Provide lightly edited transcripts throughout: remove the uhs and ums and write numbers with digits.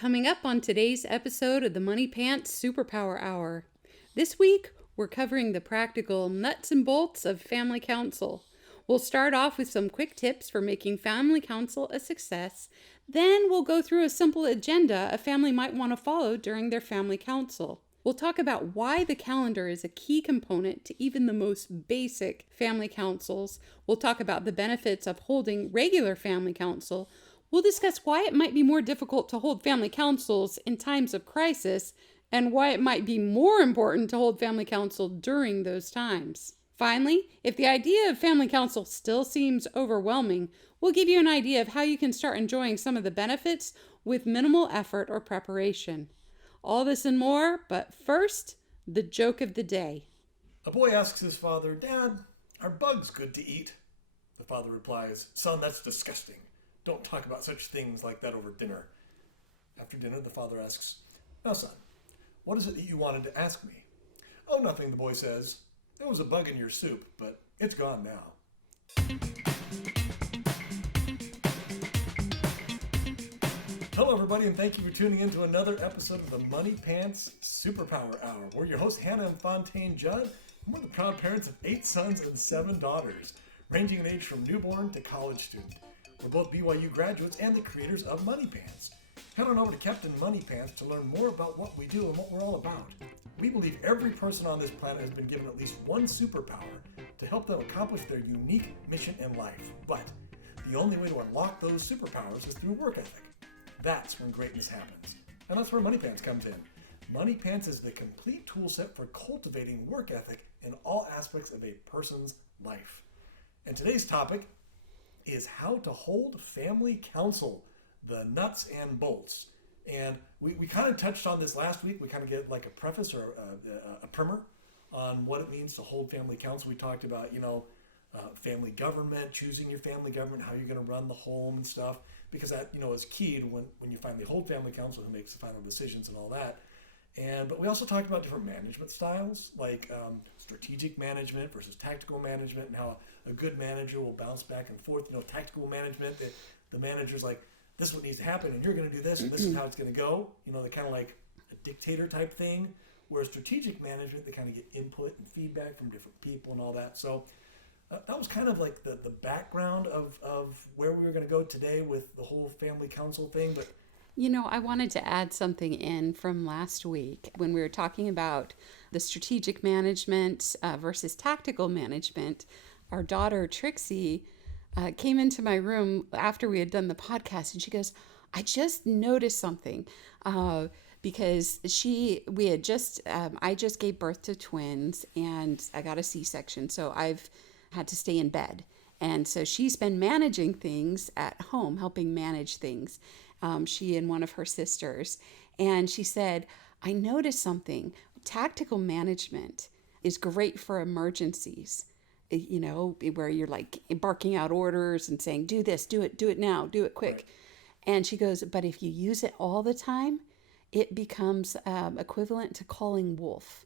Coming up on today's episode of the Money Pants Superpower Hour. This week, we're covering the practical nuts and bolts of family counsel. We'll start off with some quick tips for making family counsel a success. Then we'll go through a simple agenda a family might want to follow during their family counsel. We'll talk about why the calendar is a key component to even the most basic family counsels. We'll talk about the benefits of holding regular family counsel. We'll discuss why it might be more difficult to hold family counsels in times of crisis and why it might be more important to hold family counsel during those times. Finally, if the idea of family counsel still seems overwhelming, we'll give you an idea of how you can start enjoying some of the benefits with minimal effort or preparation. All this and more, but first, the joke of the day. A boy asks his father, "Dad, are bugs good to eat?" The father replies, "Son, that's disgusting. Don't talk about such things like that over dinner." After dinner, the father asks, "Now, son, what is it that you wanted to ask me?" "Oh, nothing," the boy says. "There was a bug in your soup, but it's gone now." Hello, everybody, and thank you for tuning in to another episode of the Money Pants Superpower Hour. We're your hosts, Hannah and Fontaine Judd, and we're the proud parents of 8 sons and 7 daughters, ranging in age from newborn to college student. We're both BYU graduates and the creators of Money Pants. Head on over to Captain Money Pants to learn more about what we do and what we're all about. We believe every person on this planet has been given at least one superpower to help them accomplish their unique mission in life. But the only way to unlock those superpowers is through work ethic. That's when greatness happens. And that's where Money Pants comes in. Money Pants is the complete tool set for cultivating work ethic in all aspects of a person's life. And today's topic is how to hold family counsel, the nuts and bolts. And we kind of touched on this last week. We kind of get like a preface or a primer on what it means to hold family counsel. We talked about, family government, choosing your family government, how you're going to run the home and stuff, because that, is key to when you finally hold family counsel, who makes the final decisions and all that. But we also talked about different management styles, like strategic management versus tactical management, and how a good manager will bounce back and forth. Tactical management, the manager's like, this is what needs to happen, and you're going to do this, and this is how it's going to go. They're kind of like a dictator type thing. Whereas strategic management, they kind of get input and feedback from different people and all that. So that was kind of like the background of where we were going to go today with the whole family counsel thing. But I wanted to add something in from last week when we were talking about the strategic management versus tactical management. Our daughter, Trixie, came into my room after we had done the podcast, and she goes, "I just noticed something," because I just gave birth to twins, and I got a C-section, so I've had to stay in bed. And so she's been managing things at home, helping manage things. She and one of her sisters. And she said, "I noticed something. Tactical management is great for emergencies, where you're like barking out orders and saying, do this, do it now, do it quick." Right. And she goes, "But if you use it all the time, it becomes equivalent to calling wolf."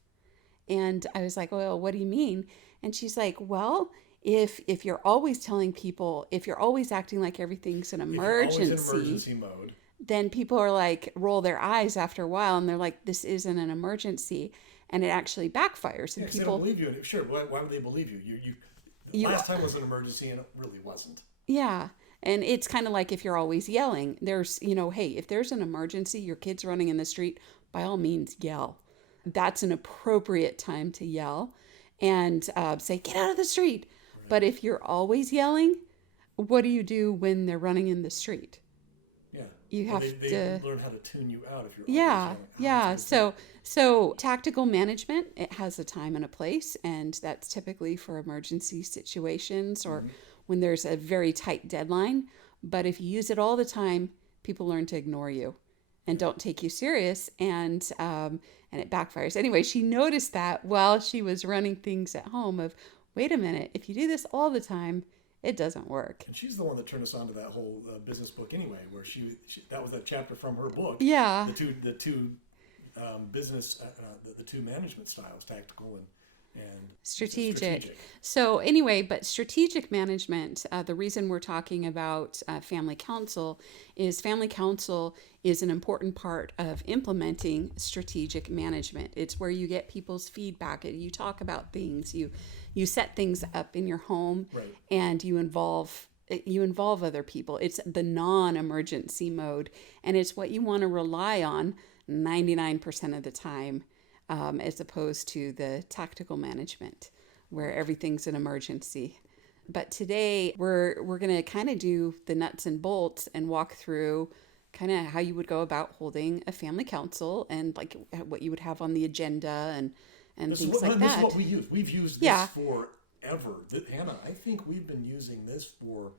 And I was like, "Well, what do you mean?" And she's like, "Well, if you're always telling people, if you're always acting like everything's an emergency, if you're always in emergency mode, then people are like, roll their eyes after a while, and they're like, this isn't an emergency." And it actually backfires. And people they don't believe you. Sure, why would they believe you? Last time was an emergency, and it really wasn't. Yeah. And it's kind of like if you're always yelling, there's, hey, if there's an emergency, your kid's running in the street, by all means, yell. That's an appropriate time to yell and say, "Get out of the street." Right. But if you're always yelling, what do you do when they're running in the street? Yeah. You have they learn how to tune you out if you're always yelling. So tactical management, it has a time and a place, and that's typically for emergency situations or when there's a very tight deadline. But if you use it all the time, people learn to ignore you and don't take you serious, and it backfires. Anyway, she noticed that while she was running things at home of, wait a minute, if you do this all the time, it doesn't work. And she's the one that turned us on to that whole business book anyway, where she that was that chapter from her book. Yeah. The two business, the two management styles, tactical and Strategic. So anyway, but strategic management, the reason we're talking about family counsel is an important part of implementing strategic management. It's where you get people's feedback. You talk about things. You set things up in your home, Right. and you involve other people. It's the non-emergency mode, and it's what you want to rely on 99% of the time, as opposed to the tactical management where everything's an emergency. But today we're going to kind of do the nuts and bolts and walk through kind of how you would go about holding a family council, and like what you would have on the agenda and things like that. This is what we use. We've used this forever. Hannah, I think we've been using this for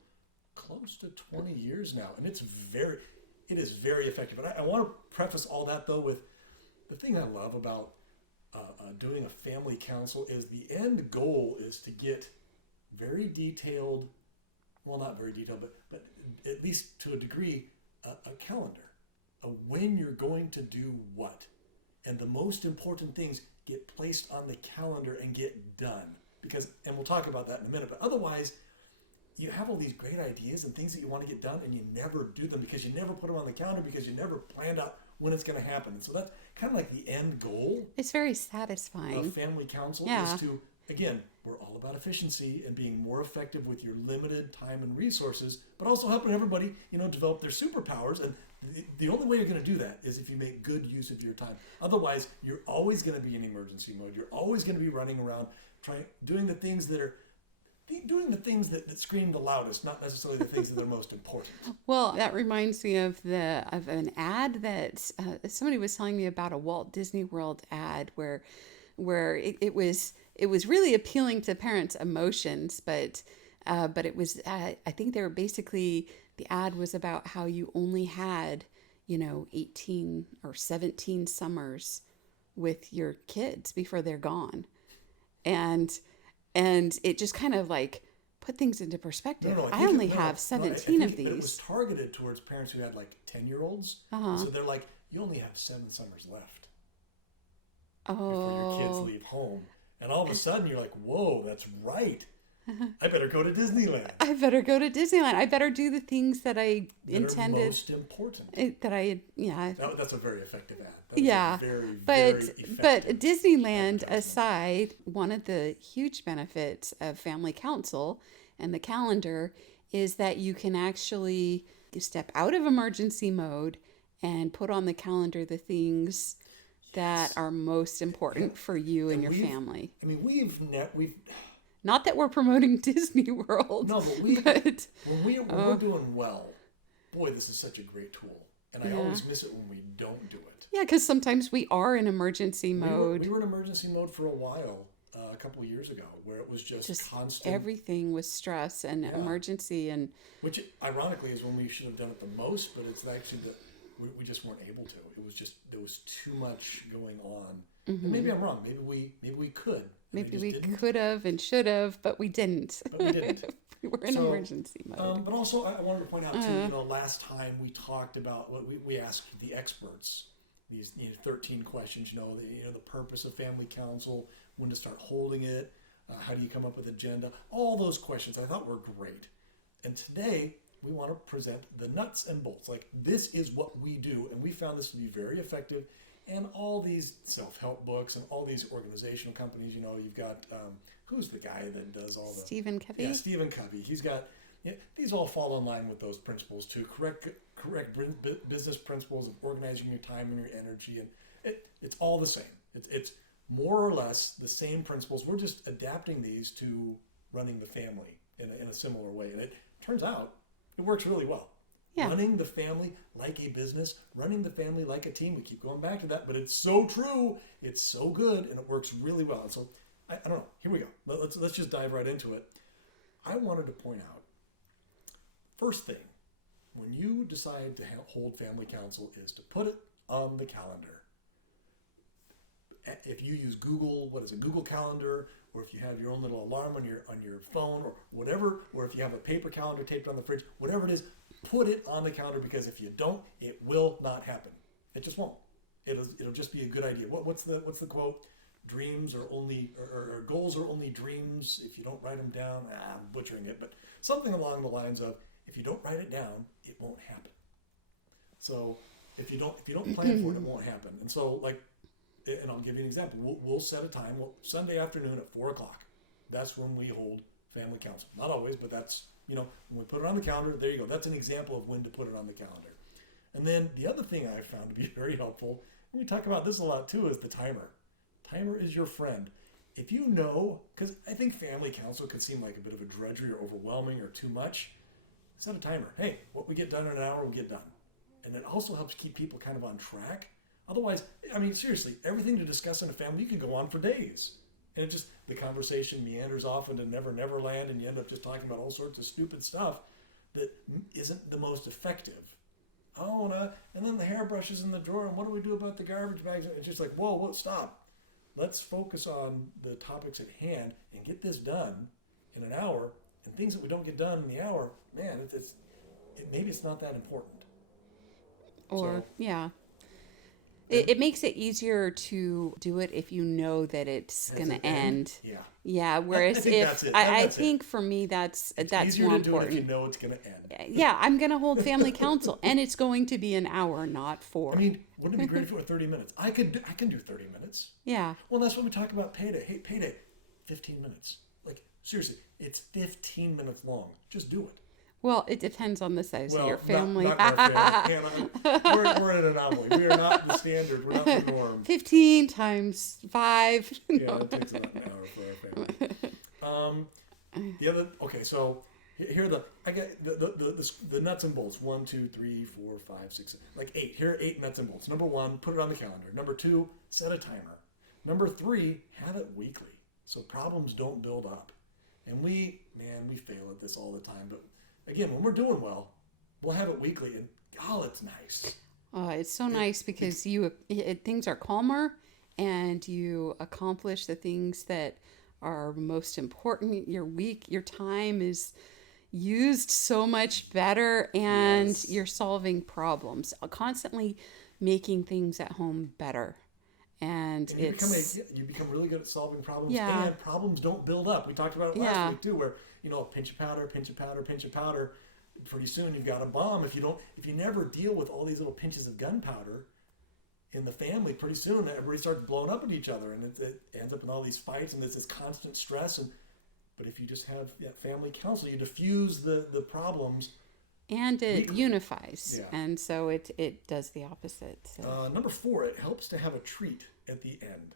close to 20 years now, and it is very effective. And I want to preface all that though with the thing I love about doing a family council is the end goal is to get very detailed, well, not very detailed, but at least to a degree, a calendar of when you're going to do what. And the most important things get placed on the calendar and get done. And we'll talk about that in a minute, but otherwise, you have all these great ideas and things that you want to get done, and you never do them because you never put them on the calendar because you never planned out when it's going to happen. And so that's kind of like the end goal. It's very satisfying. Of family council is to, again, we're all about efficiency and being more effective with your limited time and resources, but also helping everybody, develop their superpowers. And the only way you're going to do that is if you make good use of your time. Otherwise, you're always going to be in emergency mode. You're always going to be running around doing the things that scream the loudest, not necessarily the things that are most important. Well, that reminds me of an ad that somebody was telling me about, a Walt Disney World ad where it was really appealing to parents' emotions, but it was I think they were basically, the ad was about how you only had 18 or 17 summers with your kids before they're gone. And it just kind of like put things into perspective. I only have 17 of these. But it was targeted towards parents who had like 10-year-olds. So they're like, you only have 7 summers left before your kids leave home. And all of a sudden you're like, whoa, that's right. I better go to Disneyland. I better do the things that I intended. Most important. That's a very effective ad. Very effective. Disneyland aside, one of the huge benefits of family council and the calendar is that you can actually step out of emergency mode and put on the calendar the things that are most important for you and your family. I mean, we've not that we're promoting Disney World. No, but when we're doing well, boy, this is such a great tool. And I always miss it when we don't do it. Yeah, because sometimes we are in emergency mode. We were in emergency mode for a while, a couple of years ago, where it was just constant. Everything was stress and emergency. Which, ironically, is when we should have done it the most, but it's actually we just weren't able to. It was just, there was too much going on. And maybe I'm wrong. Maybe we could. Maybe we could have and should have, but we didn't. We were in emergency mode. But also, I wanted to point out too. Last time we talked about what we asked the experts these 13 questions. The purpose of family council, when to start holding it, how do you come up with agenda? All those questions I thought were great. And today we want to present the nuts and bolts. Like, this is what we do, and we found this to be very effective. And all these self-help books and all these organizational companies, you've got, who's the guy that does all the... Stephen Covey? Yeah, Stephen Covey. He's got, these all fall in line with those principles too. Correct business principles of organizing your time and your energy. And it's all the same. It's more or less the same principles. We're just adapting these to running the family in a similar way. And it turns out it works really well. Yeah. Running the family like a business, running the family like a team. We keep going back to that, but it's so true. It's so good, and it works really well. And so, I don't know. Here we go. Let's just dive right into it. I wanted to point out, first thing, when you decide to hold family council, is to put it on the calendar. If you use Google, Google Calendar, or if you have your own little alarm on your phone or whatever, or if you have a paper calendar taped on the fridge, whatever it is, put it on the calendar, because if you don't, it will not happen. It just won't. It'll just be a good idea. What's the quote? dreams are only, or goals are only dreams if you don't write them down. I'm butchering it, but something along the lines of, if you don't write it down, it won't happen. So if you don't plan for it, it won't happen. And so, like, and I'll give you an example. We'll set a time. Sunday afternoon at 4:00. That's when we hold family council. Not always, but that's, when we put it on the calendar, there you go. That's an example of when to put it on the calendar. And then the other thing I've found to be very helpful, and we talk about this a lot too, is the timer. Timer is your friend. If you know, because I think family council could seem like a bit of a drudgery or overwhelming or too much, set a timer. Hey, what we get done in an hour, we get done. And it also helps keep people kind of on track. Otherwise, I mean, seriously, everything to discuss in a family, you could go on for days. And the conversation meanders off into never land, and you end up just talking about all sorts of stupid stuff that isn't the most effective. Oh, and then the hairbrushes in the drawer, and what do we do about the garbage bags? It's just like, whoa, stop. Let's focus on the topics at hand and get this done in an hour. And things that we don't get done in the hour, man, maybe it's not that important. Yeah. It makes it easier to do it if you know that it's going to end. Yeah. Yeah. Whereas I think for me, that's easier more to important. Do it if you know it's going to end. Yeah. I'm going to hold family council, and it's going to be an hour, not 4. I mean, wouldn't it be great if it were 30 minutes? I can do 30 minutes. Yeah. Well, that's what we talk about payday. Hey, payday, 15 minutes. Like, seriously, it's 15 minutes long. Just do it. Well, it depends on the size of your family. Not our family. We're an anomaly. We are not the standard. We're not the norm. 15 times 5. Yeah, it takes about an hour for our family. So here I got the nuts and bolts. 1, 2, 3, 4, 5, 6, 7, like 8. Here are 8 nuts and bolts. Number 1, put it on the calendar. Number 2, set a timer. Number 3, have it weekly so problems don't build up. And we fail at this all the time, but again, when we're doing well, we'll have it weekly, and it's nice. It's so nice because things are calmer, and you accomplish the things that are most important. Your time is used so much better, and you're solving problems, constantly making things at home better. And you become really good at solving problems, and problems don't build up. We talked about it last week too, where a pinch of powder, pretty soon you've got a bomb. If you never deal with all these little pinches of gunpowder in the family, pretty soon everybody starts blowing up at each other, and it ends up in all these fights, and there's this constant stress. But if you just have family counsel, you diffuse the problems. And it unifies, and so it does the opposite. So. Number 4, it helps to have a treat at the end.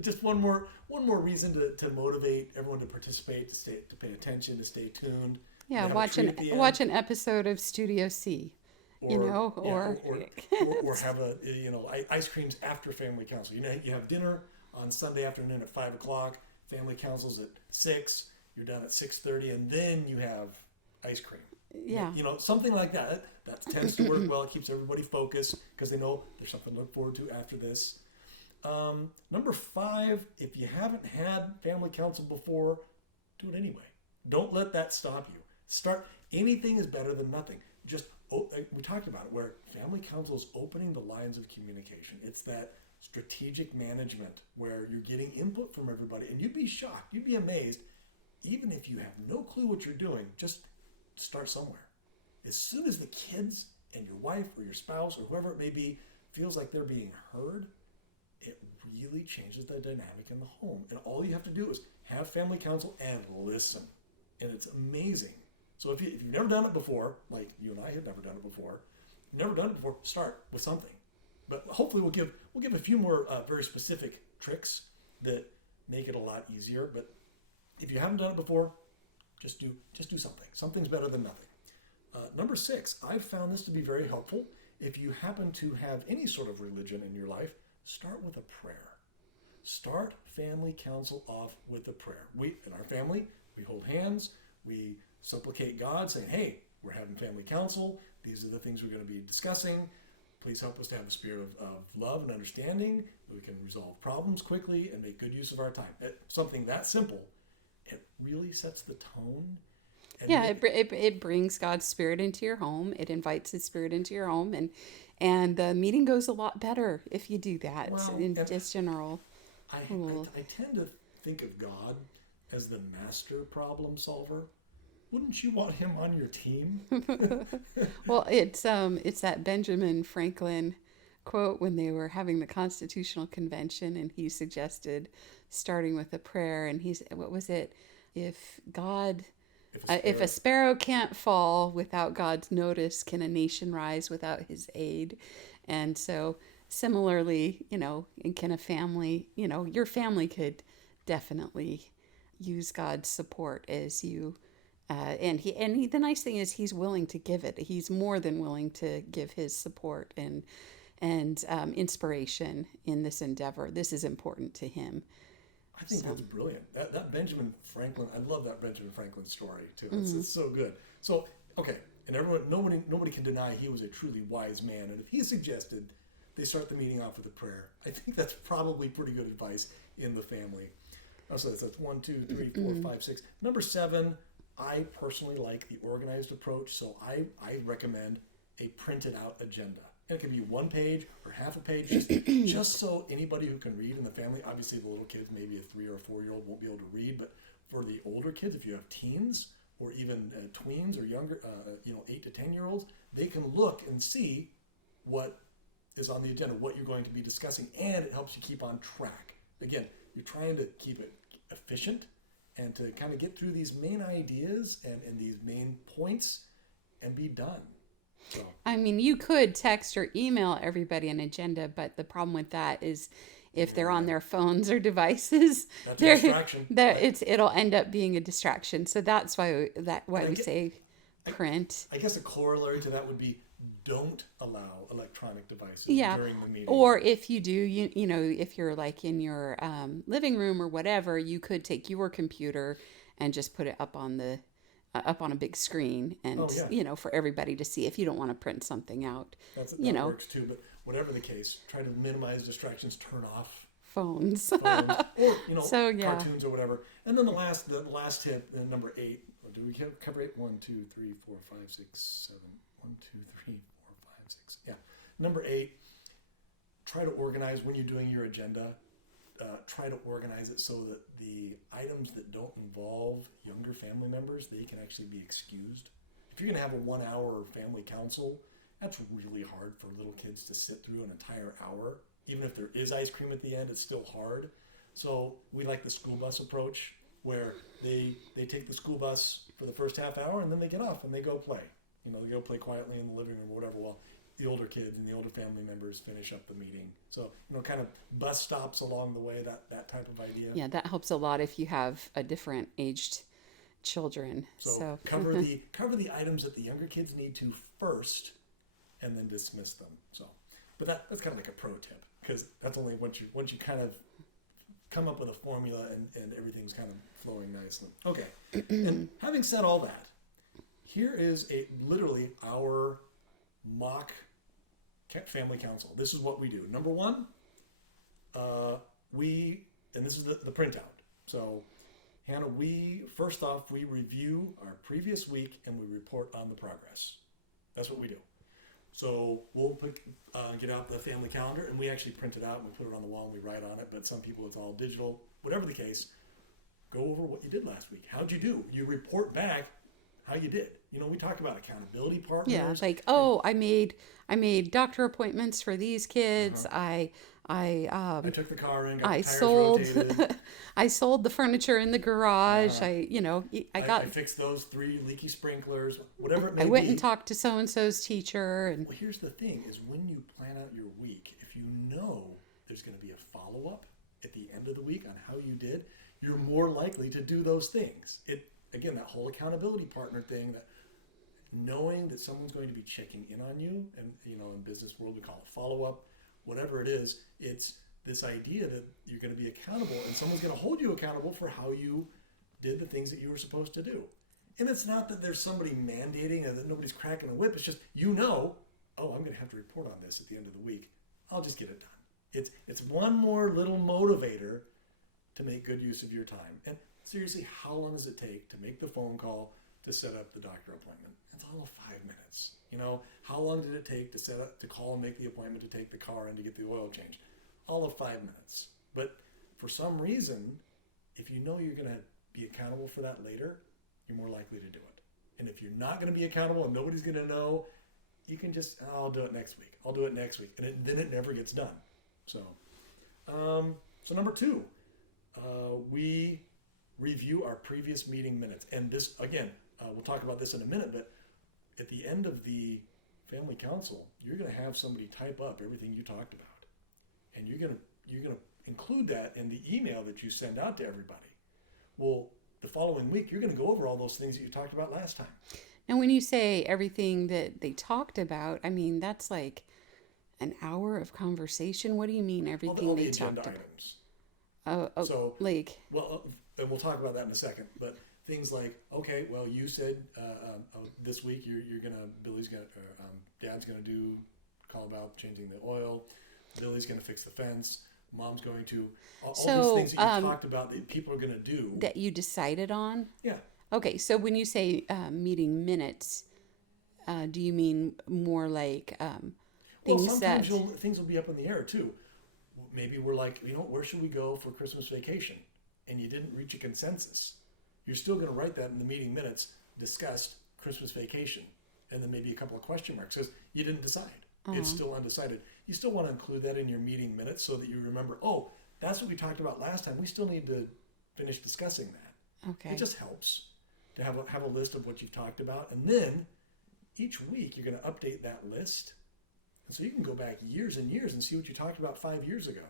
Just one more reason to motivate everyone to participate, to pay attention, to stay tuned. Yeah, watch an episode of Studio C, or have ice creams after family council. You have dinner on Sunday afternoon at 5:00. Family council's at 6. You're done at 6:30, and then you have ice cream. Yeah. Something like that. That tends to work well. It keeps everybody focused because they know there's something to look forward to after this. Number 5, if you haven't had family council before, do it anyway. Don't let that stop you. Anything is better than nothing. We talked about it, where family council is opening the lines of communication. It's that strategic management where you're getting input from everybody, and you'd be shocked, you'd be amazed, even if you have no clue what you're doing, just start somewhere. As soon as the kids and your wife or your spouse or whoever it may be feels like they're being heard, it really changes the dynamic in the home. And all you have to do is have family council and listen. And it's amazing. So if you've never done it before, like you and I have never done it before, start with something. But hopefully we'll give a few more very specific tricks that make it a lot easier. But if you haven't done it before, just do something. Something's better than nothing. Number 6, I've found this to be very helpful. If you happen to have any sort of religion in your life, start with a prayer. Start family council off with a prayer. In our family, we hold hands, we supplicate God, saying, hey, we're having family council. These are the things we're going to be discussing. Please help us to have a spirit of love and understanding. We can resolve problems quickly and make good use of our time. Something that simple, it really sets the tone. It brings God's Spirit into your home. It invites His Spirit into your home, and the meeting goes a lot better if you do that. In just general. I tend to think of God as the master problem solver. Wouldn't you want him on your team? Well, it's that Benjamin Franklin quote when they were having the Constitutional Convention, and he suggested starting with a prayer, and what was it? If God, if a sparrow can't fall without God's notice, can a nation rise without his aid? And so similarly, can a family, your family could definitely use God's support as you the nice thing is he's willing to give it. He's more than willing to give his support and inspiration in this endeavor. This is important to him. I think that's brilliant. That Benjamin Franklin, I love that Benjamin Franklin story too. It's so good. So okay, and nobody can deny he was a truly wise man. And if he suggested they start the meeting off with a prayer, I think that's probably pretty good advice in the family. So that's 1, 2, 3, 4, 5, 6. Number 7. I personally like the organized approach, so I recommend a printed out agenda. And it can be 1 page or half a page, just so anybody who can read in the family, obviously the little kids, maybe a 3 or 4-year-old won't be able to read, but for the older kids, if you have teens or even tweens or younger, 8 to 10-year-olds, they can look and see what is on the agenda, what you're going to be discussing, and it helps you keep on track. Again, you're trying to keep it efficient, and to kind of get through these main ideas and these main points and be done. So. I mean, you could text or email everybody an agenda, but the problem with that is if they're on their phones or devices, that's a distraction. It'll end up being a distraction. So that's why we say print. I guess a corollary to that would be don't allow electronic devices during the meeting. Or if you do, if you're like in your living room or whatever, you could take your computer and just put it up on a big screen and, for everybody to see if you don't want to print something out. That works too, but whatever the case, try to minimize distractions, turn off phones. Or, cartoons or whatever. And then the last tip, number 8, do we cover 8? 1, 2, 3, 4, 5, 6, 7. 1, 2, 3, 4, 5, 6. Yeah. Number 8, try to organize when you're doing your agenda. Try to organize it so that the items that don't involve younger family members, they can actually be excused. If you're going to have a 1-hour family council, that's really hard for little kids to sit through an entire hour. Even if there is ice cream at the end, it's still hard. So we like the school bus approach, where they take the school bus for the first half hour and then they get off and they go play. They go play quietly in the living room or whatever while the older kids and the older family members finish up the meeting. So, kind of bus stops along the way, that type of idea. Yeah, that helps a lot if you have a different aged children. So cover the items that the younger kids need to first and then dismiss them. So, but that's kind of like a pro tip, because that's only once you kind of come up with a formula and everything's kind of flowing nicely. Okay, and having said all that, here is literally our mock family council. This is what we do. Number 1, and this is the printout. So, Hannah, first off, we review our previous week and we report on the progress. That's what we do. So we'll get out the family calendar, and we actually print it out and we put it on the wall and we write on it, but some people it's all digital. Whatever the case, go over what you did last week. How'd you do? You report back how you did. We talk about accountability partners. Yeah, like, I made doctor appointments for these kids. I took the car in, got I the tires sold rotated. I sold the furniture in the garage. I fixed those 3 leaky sprinklers, whatever it may be. I went and talked to so-and-so's teacher. And well, here's the thing, is when you plan out your week, if you know there's going to be a follow-up at the end of the week on how you did, you're more likely to do those things. Again, that whole accountability partner thing, that knowing that someone's going to be checking in on you, and in business world we call it follow-up, whatever it is, it's this idea that you're going to be accountable and someone's going to hold you accountable for how you did the things that you were supposed to do. And it's not that there's somebody mandating or that nobody's cracking the whip. It's just, I'm going to have to report on this at the end of the week. I'll just get it done. It's one more little motivator to make good use of your time. And seriously, how long does it take to make the phone call to set up the doctor appointment? It's all of 5 minutes. How long did it take to call and make the appointment to take the car in to get the oil changed? All of 5 minutes. But for some reason, if you know you're going to be accountable for that later, you're more likely to do it. And if you're not going to be accountable and nobody's going to know, you can just, I'll do it next week. I'll do it next week. And then it never gets done. So number 2, we review our previous meeting minutes. And this, again, we'll talk about this in a minute, but at the end of the family council, you're going to have somebody type up everything you talked about. And you're going to include that in the email that you send out to everybody. Well, the following week, you're going to go over all those things that you talked about last time. And when you say everything that they talked about, I mean, that's like an hour of conversation. What do you mean everything all they the agenda talked about? items. So, like, well, and we'll talk about that in a second. But things like, okay, well, you said this week Dad's gonna call about changing the oil. Billy's gonna fix the fence. Mom's going to all these things that you talked about that people are gonna do that you decided on. Yeah. Okay, so when you say meeting minutes, do you mean more like things sometimes things will be up in the air too. Maybe we're like, where should we go for Christmas vacation? And you didn't reach a consensus. You're still going to write that in the meeting minutes, discussed Christmas vacation, and then maybe a couple of question marks because you didn't decide. It's still undecided. You still want to include that in your meeting minutes so that you remember, oh, that's what we talked about last time. We still need to finish discussing that. Okay. It just helps to have a list of what you've talked about. And then each week you're going to update that list. And so you can go back years and years and see what you talked about 5 years ago.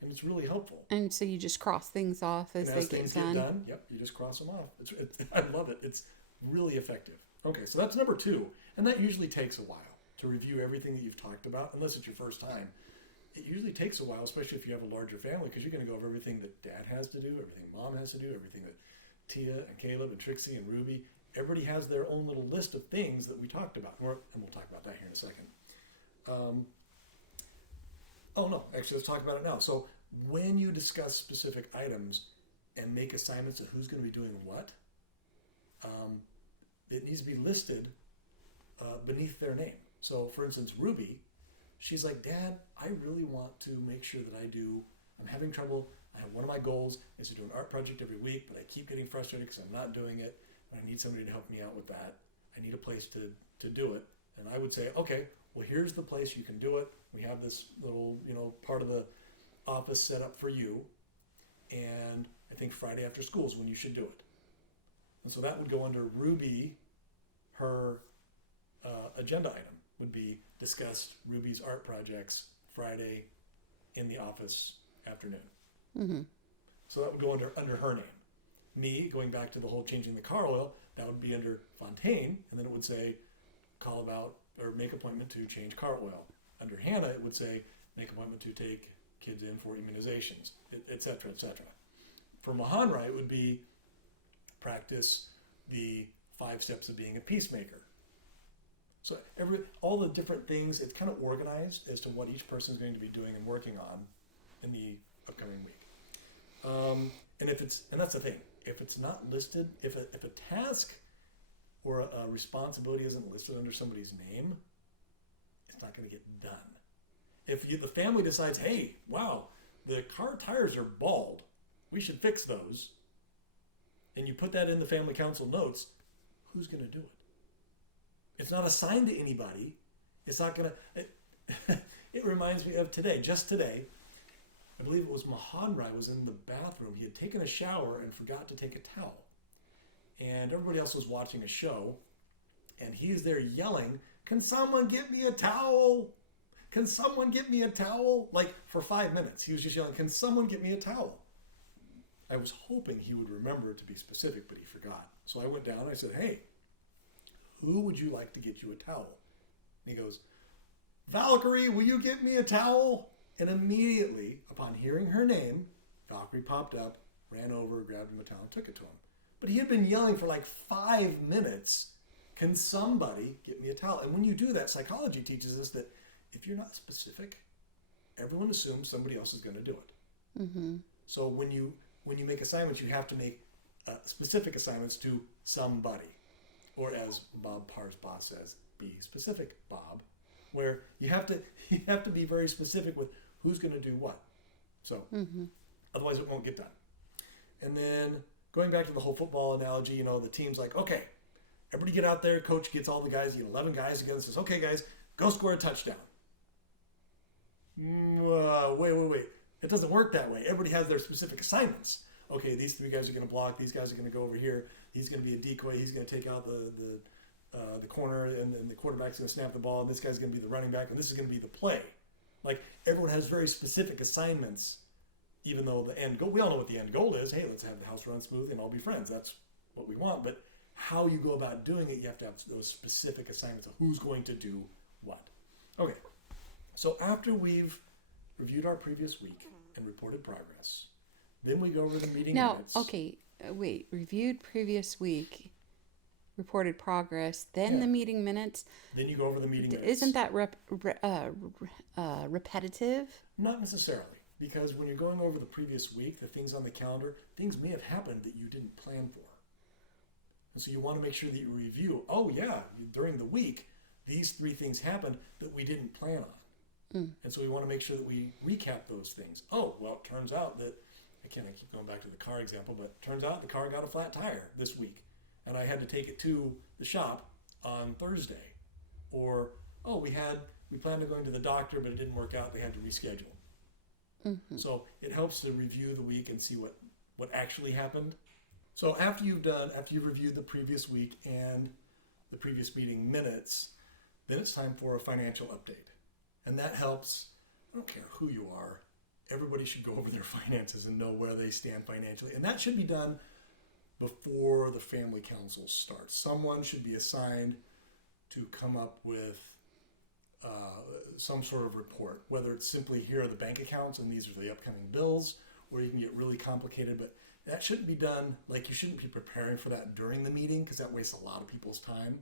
And it's really helpful. And so you just cross things off as they get done? Yep, you just cross them off. I love it. It's really effective. Okay, so that's number 2. And that usually takes a while to review everything that you've talked about, unless it's your first time. It usually takes a while, especially if you have a larger family, because you're going to go over everything that Dad has to do, everything Mom has to do, everything that Tia and Caleb and Trixie and Ruby, everybody has their own little list of things that we talked about. And we'll talk about that here in a second. Let's talk about it now. So when you discuss specific items and make assignments of who's going to be doing what, it needs to be listed beneath their name. So for instance, Ruby, she's like, Dad, I really want to make sure that I'm having trouble. I have one of my goals is to do an art project every week, but I keep getting frustrated because I'm not doing it. And I need somebody to help me out with that. I need a place to do it. And I would say, okay, well, here's the place you can do it. We have this little, part of the office set up for you. And I think Friday after school is when you should do it. And so that would go under Ruby. Her agenda item would be discuss Ruby's art projects Friday in the office afternoon. Mm-hmm. So that would go under her name. Me, going back to the whole changing the car oil, that would be under Fontaine, and then it would say call about or make appointment to change car oil. Under Hannah, it would say make appointment to take kids in for immunizations, et cetera, et cetera. For Mahanrai, it would be practice the 5 steps of being a peacemaker. So all the different things, it's kind of organized as to what each person is going to be doing and working on in the upcoming week. And that's the thing. If it's not listed, if a task or a responsibility isn't listed under somebody's name, it's not going to get done. If the family decides, hey, wow, the car tires are bald, we should fix those, and you put that in the family council notes, who's going to do it? It's not assigned to anybody. It's not going to... It reminds me of today, just today. I believe it was Mahanrai was in the bathroom. He had taken a shower and forgot to take a towel. And everybody else was watching a show. And he's there yelling, can someone get me a towel? Can someone get me a towel? Like for 5 minutes, he was just yelling, can someone get me a towel? I was hoping he would remember to be specific, but he forgot. So I went down and I said, hey, who would you like to get you a towel? And he goes, Valkyrie, will you get me a towel? And immediately, upon hearing her name, Valkyrie popped up, ran over, grabbed him a towel, and took it to him. But he had been yelling for like 5 minutes, can somebody get me a towel? And when you do that, psychology teaches us that if you're not specific, everyone assumes somebody else is going to do it. Mm-hmm. So when you make assignments, you have to make specific assignments to somebody. Or as Bob Parr's boss says, be specific, Bob. Where you have to be very specific with who's going to do what. So, Otherwise, it won't get done. And then going back to the whole football analogy, the team's like, okay, everybody get out there. Coach gets all the guys, 11 guys together and says, okay, guys, go score a touchdown. Wait. It doesn't work that way. Everybody has their specific assignments. Okay, these 3 guys are going to block. These guys are going to go over here. He's going to be a decoy. He's going to take out the corner, and then the quarterback's going to snap the ball, and this guy's going to be the running back, and this is going to be the play. Like, everyone has very specific assignments, even though the end goal, we all know what the end goal is. Hey, let's have the house run smooth and all be friends. That's what we want. But how you go about doing it, you have to have those specific assignments of who's going to do what. Okay, so after we've reviewed our previous week and reported progress, then we go over the meeting minutes. Okay, wait. Reviewed previous week, reported progress, then the meeting minutes. Then you go over the meeting minutes. Isn't that repetitive? Not necessarily, because when you're going over the previous week, the things on the calendar, things may have happened that you didn't plan for. And so you want to make sure that you review, during the week, these 3 things happened that we didn't plan on. And so we want to make sure that we recap those things. Oh, well, it turns out that, I keep going back to the car example, but turns out the car got a flat tire this week, and I had to take it to the shop on Thursday. Or, we planned on going to the doctor, but it didn't work out. They had to reschedule. Mm-hmm. So it helps to review the week and see what actually happened. So after you've reviewed the previous week and the previous meeting minutes, then it's time for a financial update. And that helps, I don't care who you are, everybody should go over their finances and know where they stand financially. And that should be done before the family council starts. Someone should be assigned to come up with some sort of report, whether it's simply here are the bank accounts and these are the upcoming bills, or you can get really complicated, but that shouldn't be done, you shouldn't be preparing for that during the meeting because that wastes a lot of people's time.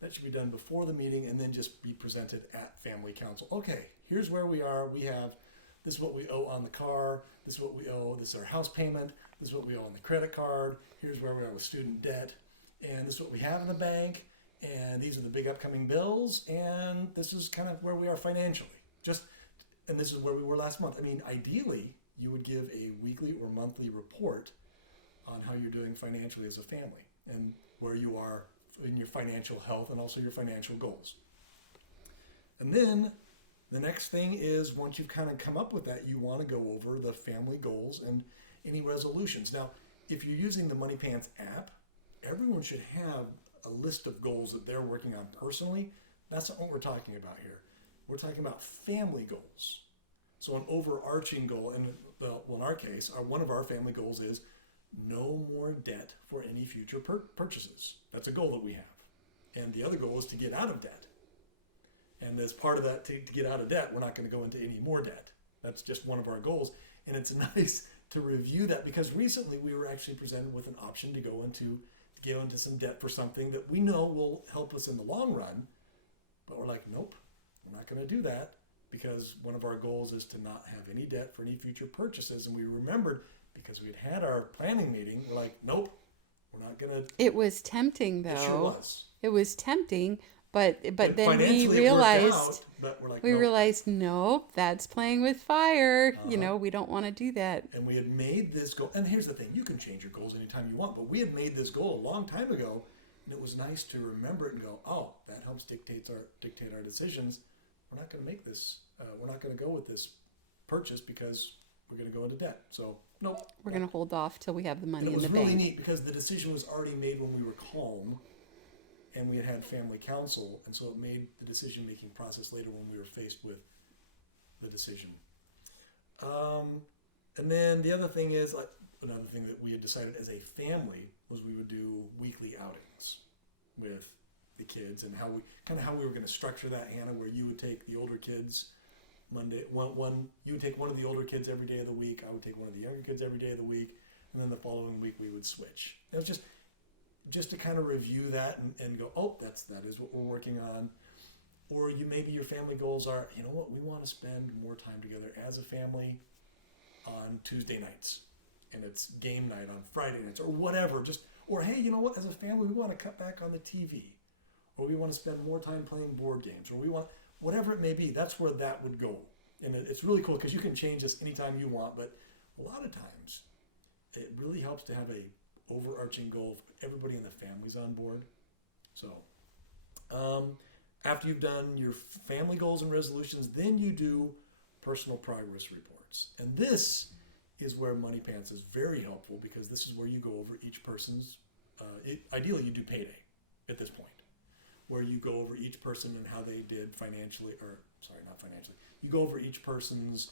That should be done before the meeting and then just be presented at family council. Okay, here's where we are. We have, this is what we owe on the car. This is what we owe. This is our house payment. This is what we owe on the credit card. Here's where we are with student debt. And this is what we have in the bank. And these are the big upcoming bills. And this is kind of where we are financially. And this is where we were last month. I mean, ideally, you would give a weekly or monthly report on how you're doing financially as a family and where you are in your financial health and also your financial goals. And then the next thing is, once you've kind of come up with that, you want to go over the family goals and any resolutions. Now, if you're using the Money Pants app, everyone should have a list of goals that they're working on personally. That's not what we're talking about here. We're talking about family goals. So an overarching goal, and in our case, one of our family goals is no more debt for any future purchases. That's a goal that we have. And the other goal is to get out of debt. And as part of that, to get out of debt, we're not going to go into any more debt. That's just one of our goals. And it's nice to review that because recently we were actually presented with an option to go into some debt for something that we know will help us in the long run. But we're like, nope, we're not going to do that because one of our goals is to not have any debt for any future purchases. And we remembered, because we had our planning meeting, we're like, nope, we're not going to. It was tempting, though. It sure was. It was tempting, but then we realized realized, nope, that's playing with fire. We don't want to do that. And we had made this goal. And here's the thing, you can change your goals anytime you want, but we had made this goal a long time ago, and it was nice to remember it and go, oh, that helps dictate our decisions. We're not going to make this. We're not going to go with this purchase because we're going to go into debt. So, nope. We're going to hold off till we have the money in the bank. It was really neat because the decision was already made when we were calm and we had family counsel. And so it made the decision-making process later when we were faced with the decision. And then the other thing is, another thing that we had decided as a family was we would do weekly outings with the kids and how we were going to structure that, Hannah, where you would take the older kids Monday, you would take one of the older kids every day of the week. I would take one of the younger kids every day of the week, and then the following week we would switch. It was just to kind of review that and go, oh, that is what we're working on. Or maybe your family goals are, you know what, we want to spend more time together as a family on Tuesday nights, and it's game night on Friday nights, or whatever. Or hey, you know what, as a family we want to cut back on the TV, or we want to spend more time playing board games, or we want. Whatever it may be, that's where that would go. And it's really cool because you can change this anytime you want, but a lot of times it really helps to have a overarching goal if everybody in the family's on board. So after you've done your family goals and resolutions, then you do personal progress reports. And this is where Money Pants is very helpful, because this is where you go over each person's, ideally you do payday at this point, where you go over each person and how they did financially, or sorry, not financially. You go over each person's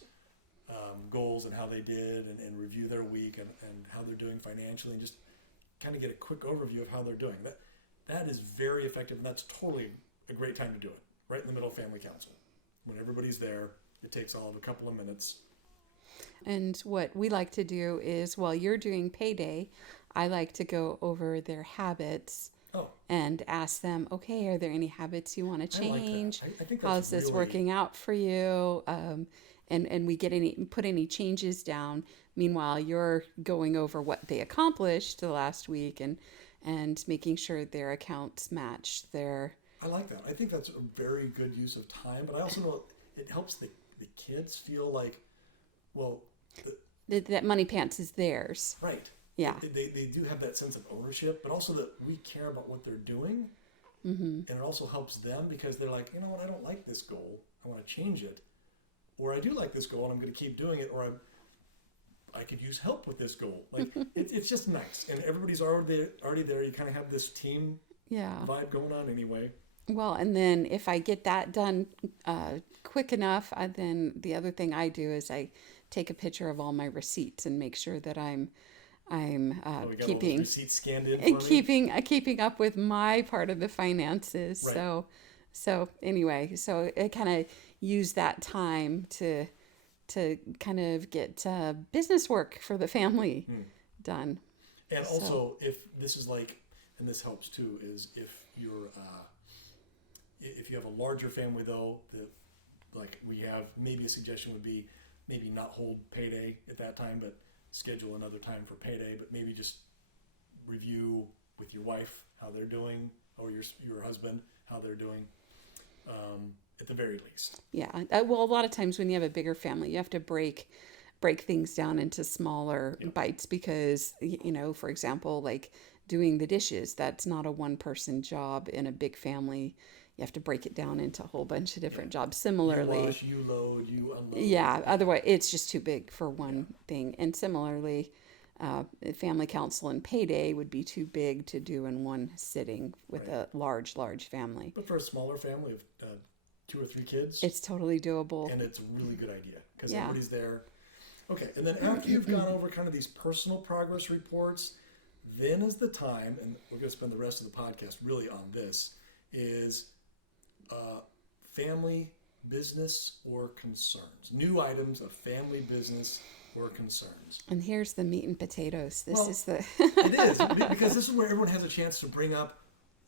goals and how they did, and review their week and how they're doing financially, and just kind of get a quick overview of how they're doing. That is very effective, and that's totally a great time to do it, right in the middle of family council. When everybody's there, it takes all of a couple of minutes. And what we like to do is, while you're doing payday, I like to go over their habits and ask them, okay, are there any habits you want to change? I think that's How's this really working out for you? And we put any changes down. Meanwhile, you're going over what they accomplished the last week and making sure their accounts match their. I like that. I think that's a very good use of time, but I also know it helps the kids feel like, well, that Money Pants is theirs. Right. Yeah. They do have that sense of ownership, but also that we care about what they're doing. Mm-hmm. And it also helps them, because they're like, you know what, I don't like this goal. I want to change it. Or I do like this goal and I'm going to keep doing it. Or I could use help with this goal. Like it's just nice. And everybody's already there. You kind of have this team vibe going on anyway. Well, and then if I get that done quick enough, then the other thing I do is I take a picture of all my receipts and make sure that I'm keeping receipts scanned in for keeping up with my part of the finances. Right. So anyway, so I kind of use that time to kind of get business work for the family done. And also, if this is like, and this helps too, is if you're if you have a larger family though, like we have, maybe a suggestion would be maybe not hold payday at that time, but schedule another time for payday, but maybe just review with your wife how they're doing, or your husband how they're doing, at the very least. Yeah. Well, a lot of times when you have a bigger family, you have to break things down into smaller bites, because, for example, like doing the dishes, that's not a one-person job in a big family. You have to break it down into a whole bunch of different jobs. Similarly, you wash, you load, you unload. Yeah, otherwise it's just too big for one thing. And similarly, family council and payday would be too big to do in one sitting with a large family. But for a smaller family of 2 or 3 kids, it's totally doable. And it's a really good idea, because everybody's there. Okay, and then after you've gone over kind of these personal progress reports, then is the time, and we're going to spend the rest of the podcast really on this, is family business or concerns. New items of family business or concerns. And here's the meat and potatoes. This is the... It is, because this is where everyone has a chance to bring up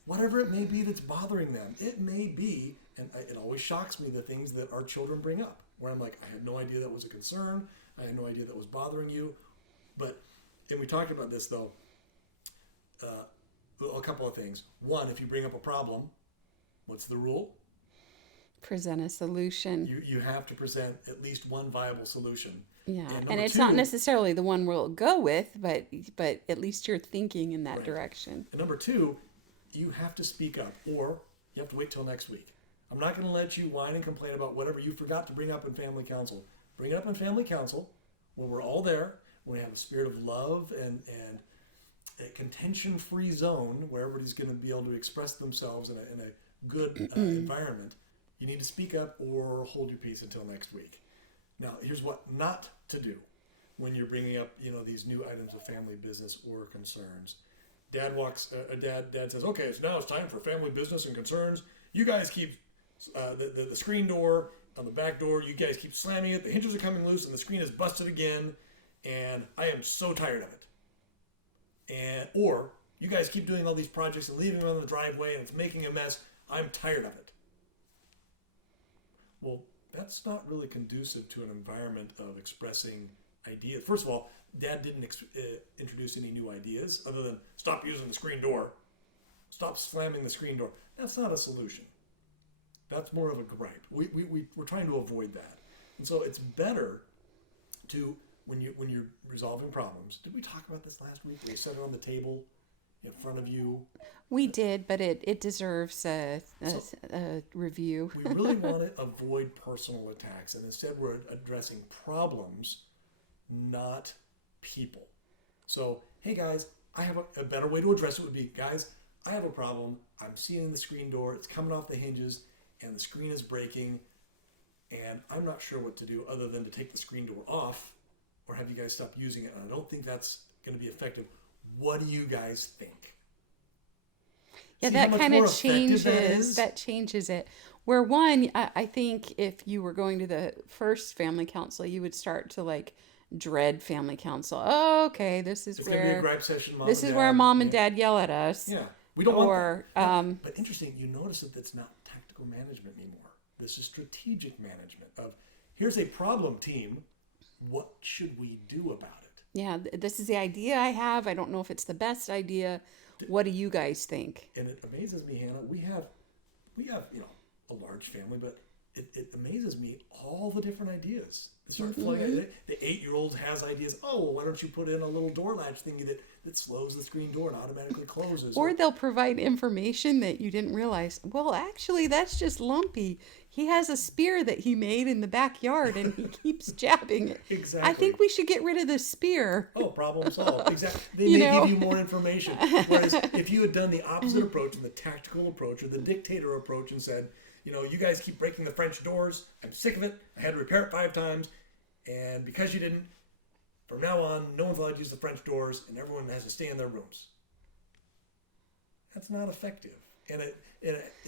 whatever it may be that's bothering them. It may be, and it always shocks me, the things that our children bring up, where I'm like, I had no idea that was a concern. I had no idea that was bothering you. But, and we talked about this though, a couple of things. One, if you bring up a problem, what's the rule? Present a solution. You have to present at least one viable solution. Yeah, and it's not necessarily the one we'll go with, but at least you're thinking in that direction. And number 2, you have to speak up, or you have to wait till next week. I'm not going to let you whine and complain about whatever you forgot to bring up in family council. Bring it up in family council, where we're all there, where we have a spirit of love and a contention-free zone where everybody's going to be able to express themselves in a good environment. You need to speak up or hold your peace until next week. Now, here's what not to do when you're bringing up, these new items of family business or concerns. Dad says, okay, so now it's time for family business and concerns. You guys keep the screen door on the back door. You guys keep slamming it. The hinges are coming loose and the screen is busted again. And I am so tired of it. Or you guys keep doing all these projects and leaving them on the driveway and it's making a mess. I'm tired of it. Well, that's not really conducive to an environment of expressing ideas. First of all, Dad didn't introduce any new ideas other than stop using the screen door, stop slamming the screen door. That's not a solution. That's more of a gripe. We're trying to avoid that. And so it's better to when you're resolving problems, did we talk about this last week? We set it on the table in front of you. We did, but it deserves a review. We really want to avoid personal attacks, and instead we're addressing problems, not people. So, hey guys, I have a better way to address it would be, guys, I have a problem. I'm seeing the screen door. It's coming off the hinges, and the screen is breaking, and I'm not sure what to do other than to take the screen door off or have you guys stop using it. And I don't think that's going to be effective. What do you guys think? Yeah, See that kind of changes. That changes it. Where one, I think if you were going to the first family council, you would start to like dread family council. Oh, okay, this is It's going to be a gripe session. This is where mom and dad yell at us. Yeah, we don't want that. But interesting, you notice that it's not tactical management anymore. This is strategic management of, here's a problem, team. What should we do about it? Yeah, this is the idea I have. I don't know if it's the best idea. What do you guys think? And it amazes me, Hannah. We have a large family, but it amazes me all the different ideas. They start flowing. The 8-year-old has ideas. Oh, well, why don't you put in a little door latch thingy that slows the screen door and automatically closes? Or they'll provide information that you didn't realize. Well, actually, that's just Lumpy. He has a spear that he made in the backyard, and he keeps jabbing it. Exactly. I think we should get rid of the spear. Oh, problem solved. Exactly. They may give you more information. Whereas if you had done the opposite approach and the tactical approach or the dictator approach and said, you guys keep breaking the French doors. I'm sick of it. I had to repair it 5 times. And because you didn't, from now on, no one's allowed to use the French doors and everyone has to stay in their rooms. That's not effective. And it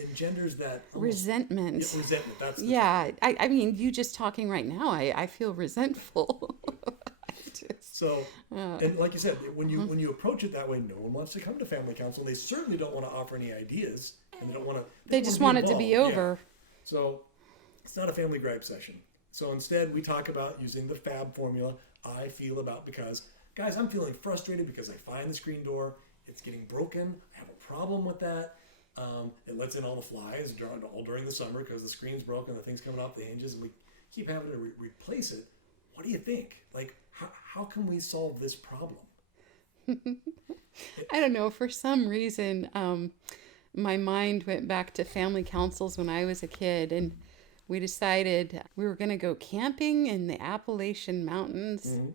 engenders that resentment. Resentment. That's I mean, you just talking right now, I feel resentful. So, and like you said, when you approach it that way, no one wants to come to family council. And they certainly don't want to offer any ideas, and they don't want to. They just want it to be over. Yeah. So, it's not a family gripe session. So instead, we talk about using the FAB formula. I feel about because, guys, I'm feeling frustrated because I find the screen door, it's getting broken. I have a problem with that. It lets in all the flies all during the summer because the screen's broken, the thing's coming off the hinges, and we keep having to replace it. What do you think? Like, how can we solve this problem? I don't know. For some reason, my mind went back to family councils when I was a kid, and we decided we were going to go camping in the Appalachian Mountains. Mm-hmm.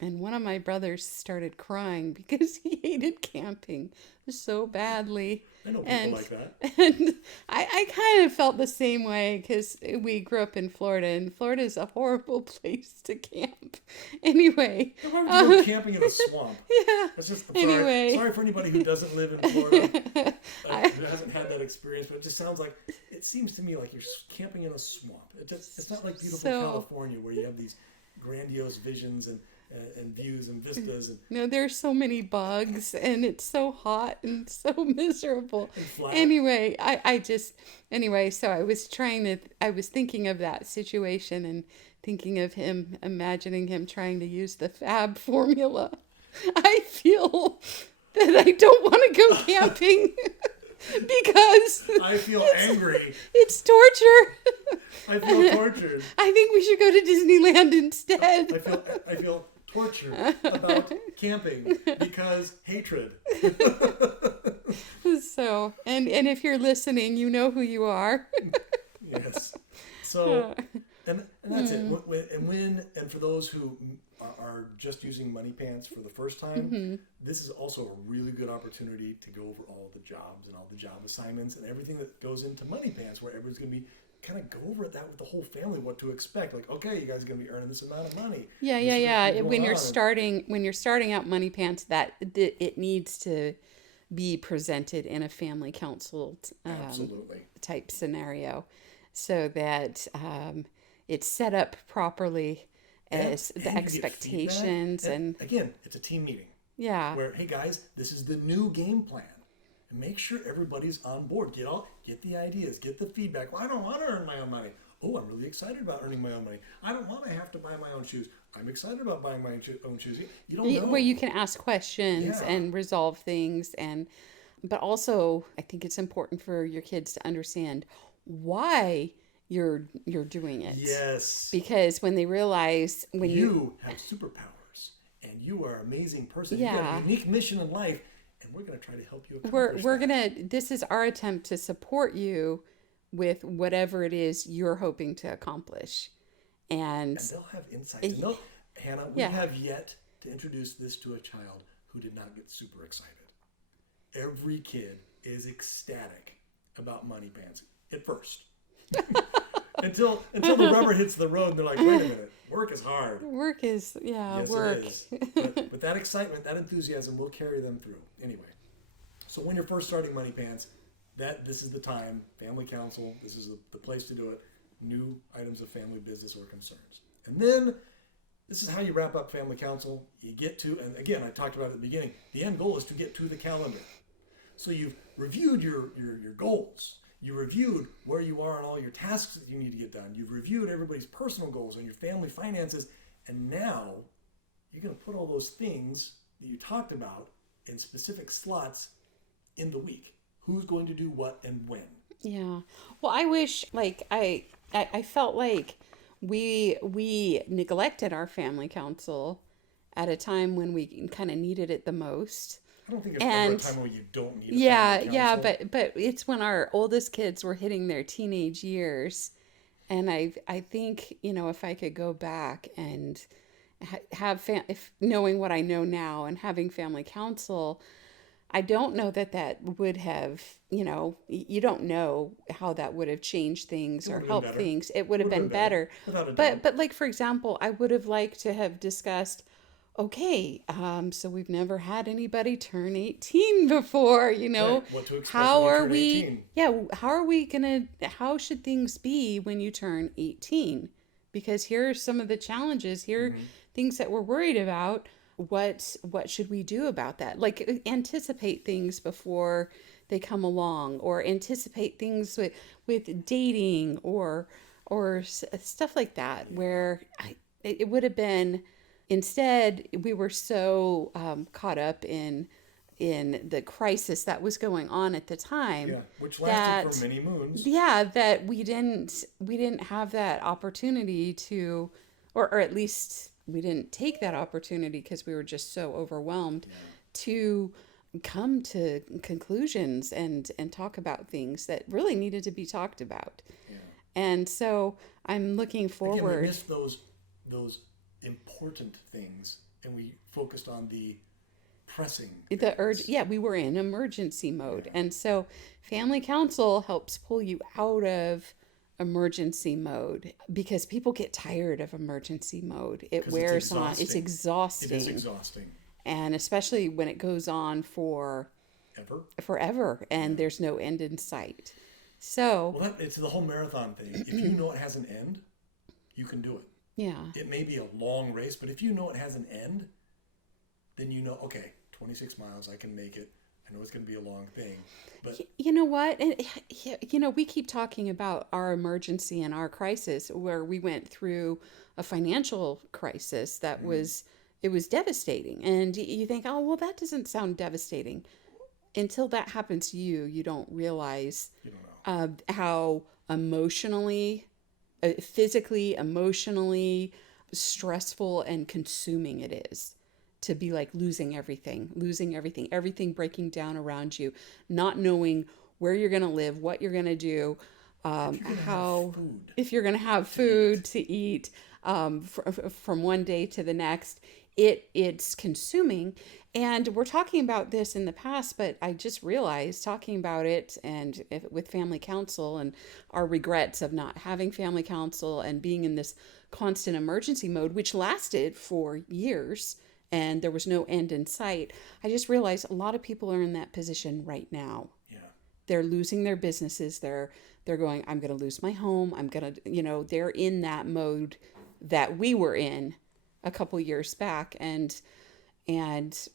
And one of my brothers started crying because he hated camping so badly. I know people like that. And I kind of felt the same way because we grew up in Florida, and Florida is a horrible place to camp. Anyway. Why would you go camping in a swamp? Yeah. That's just, sorry for anybody who doesn't live in Florida, who hasn't had that experience, but it just sounds like, it seems to me like you're camping in a swamp. It's not like beautiful California where you have these grandiose visions and views and vistas. And no, there's so many bugs, and it's so hot and so miserable. Anyway, so I was thinking of that situation and thinking of him, imagining him trying to use the FAB formula. I feel that I don't want to go camping because I feel angry. It's torture. I feel tortured. I think we should go to Disneyland instead. I feel tortured about camping because hatred. So, and if you're listening, you know who you are. Yes. So, and that's it. And for those who are just using Money Pants for the first time, this is also a really good opportunity to go over all the jobs and all the job assignments and everything that goes into Money Pants, where everyone's going to be kind of go over that with the whole family, what to expect. Like, okay, you guys are going to be earning this amount of money. Yeah. When you're starting out Money Pants, that it needs to be presented in a family council type scenario, so that it's set up properly as the expectations. And again, it's a team meeting. Yeah. Where, hey guys, this is the new game plan. And make sure everybody's on board. Get the ideas, get the feedback. Well, I don't want to earn my own money. Oh, I'm really excited about earning my own money. I don't want to have to buy my own shoes. I'm excited about buying my own shoes. You don't know. Where you can ask questions and resolve things. But also, I think it's important for your kids to understand why you're doing it. Yes. Because when they realize when You have superpowers and you are an amazing person. You've got yeah, a unique mission in life, and we're going to try to help you we're accomplish we're that. gonna this is our attempt to support you with whatever it is you're hoping to accomplish. And And they'll have insights. And they'll, Hannah, we yeah, have yet to introduce this to a child who did not get super excited. Every kid is ecstatic about money pants at first. until the rubber hits the road and they're like, wait a minute, work is hard. work is Yes, work. it is. But that excitement, that enthusiasm will carry them through. Anyway, so when you're first starting Money Pants, this is the time, family counsel, this is the place to do it, new items of family business or concerns. And then this is how you wrap up family counsel. You get to, and again, I talked about it at the beginning, the end goal is to get to the calendar. So you've reviewed your goals. You reviewed where you are on all your tasks that you need to get done. You've reviewed everybody's personal goals and your family finances. And now you're going to put all those things that you talked about in specific slots in the week. Who's going to do what and when? Yeah. Well, I wish like I felt like we neglected our family council at a time when we kind of needed it the most. I don't think there's ever a And time where you don't need a yeah, family yeah, counsel. but it's when our oldest kids were hitting their teenage years, and I think if I could go back and if knowing what I know now and having family counsel, I don't know that would have, you don't know how that would have changed things It or would have been helped better. things. It would have been better. Without a doubt. But like, for example, I would have liked to have discussed, okay, so we've never had anybody turn 18 before, Right. What to expect how when you are turn we, 18. yeah, how should things be when you turn 18? Because here are some of the challenges, here are things that we're worried about. What should we do about that? Like anticipate things before they come along, or anticipate things with dating or stuff like that, where it would have been, instead we were so caught up in the crisis that was going on at the time, Yeah, which lasted that for many moons. yeah, that we didn't have that opportunity to, or at least we didn't take that opportunity because we were just so overwhelmed to come to conclusions and talk about things that really needed to be talked about. Yeah. And so I'm looking Again, we forward. missed those important things, and we focused on the pressing The urge, things. yeah, we were in emergency mode. And so family counsel helps pull you out of emergency mode, because people get tired of emergency mode. It 'Cause wears on. It's It is exhausting. exhausting. And especially when it goes on for Ever? forever and there's no end in sight. So, Well, it's the whole marathon thing. If you know it has an end, you can do it. yeah. It may be a long race, but if you know it has an end, then you know, okay, 26 miles, I can make it. I know it's going to be a long thing, but You know what? And we keep talking about our emergency and our crisis, where we went through a financial crisis that was devastating. And you think, "Oh, well, that doesn't sound devastating." Until that happens to you, you don't realize you don't know. how emotionally, physically, emotionally stressful and consuming it is to be like losing everything, everything breaking down around you, not knowing where you're going to live, what you're going to do, how, Food. if you're going to have food to eat, from one day to the next. It's consuming. And we're talking about this in the past, but I just realized, talking about it and with family counsel and our regrets of not having family counsel and being in this constant emergency mode, which lasted for years and there was no end in sight. I just realized a lot of people are in that position right now. Yeah. They're losing their businesses. They're going, I'm going to lose my home. I'm going to, they're in that mode that we were in a couple years back. And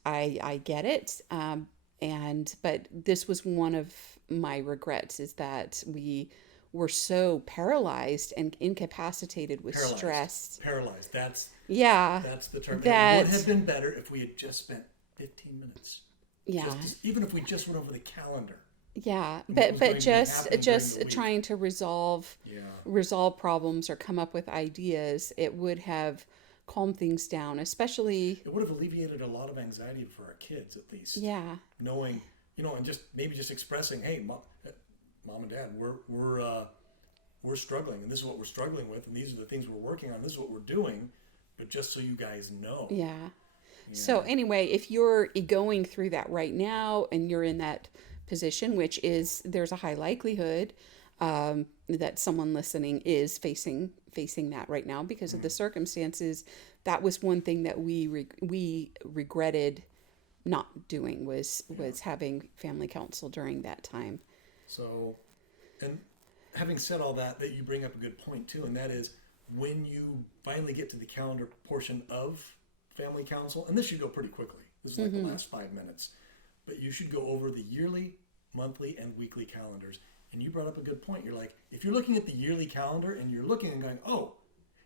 I get it. But this was one of my regrets, is that we were so paralyzed and incapacitated with stress. Paralyzed. That's Yeah. the term. That, It would have been better if we had just spent 15 minutes. yeah. Even if we just went over the calendar. Yeah, and what was going but to be happening during the just week. trying to Yeah. resolve problems or come up with ideas, it would have calmed things down, especially It would have alleviated a lot of anxiety for our kids, at least, yeah. knowing, and just maybe just expressing, hey, mom and dad, we're struggling, and this is what we're struggling with, and these are the things we're working on. This is what we're doing, but just so you guys know. Yeah. So Yeah. anyway, if you're going through that right now and you're in that position, which is there's a high likelihood that someone listening is facing that right now because of the circumstances, that was one thing that we regretted not doing was having family counsel during that time. So, and having said all that, that you bring up a good point too, and that is when you finally get to the calendar portion of family council, and this should go pretty quickly. This is like the last 5 minutes, but you should go over the yearly, monthly, and weekly calendars. And you brought up a good point. You're like, if you're looking at the yearly calendar and you're looking and going, oh,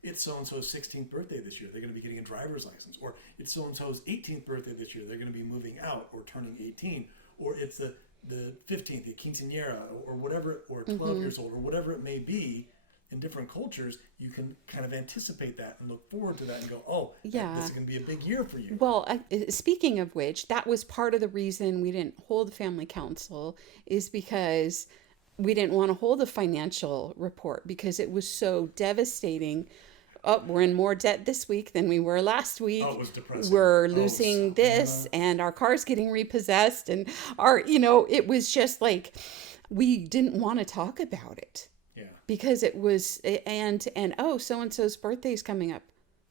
it's so and so's 16th birthday this year, they're going to be getting a driver's license, or it's so and so's 18th birthday this year, they're going to be moving out or turning 18, or it's the 15th, the quinceanera, or whatever, or 12 years old, or whatever it may be. In different cultures, you can kind of anticipate that and look forward to that and go, oh, Yeah. this is going to be a big year for you. Well, speaking of which, that was part of the reason we didn't hold family council is because we didn't want to hold a financial report because it was so devastating. Oh, we're in more debt this week than we were last week. Oh, it was depressing. We're losing this and our car's getting repossessed and it was just like we didn't want to talk about it. Yeah. Because it was and oh, so and so's birthday's coming up.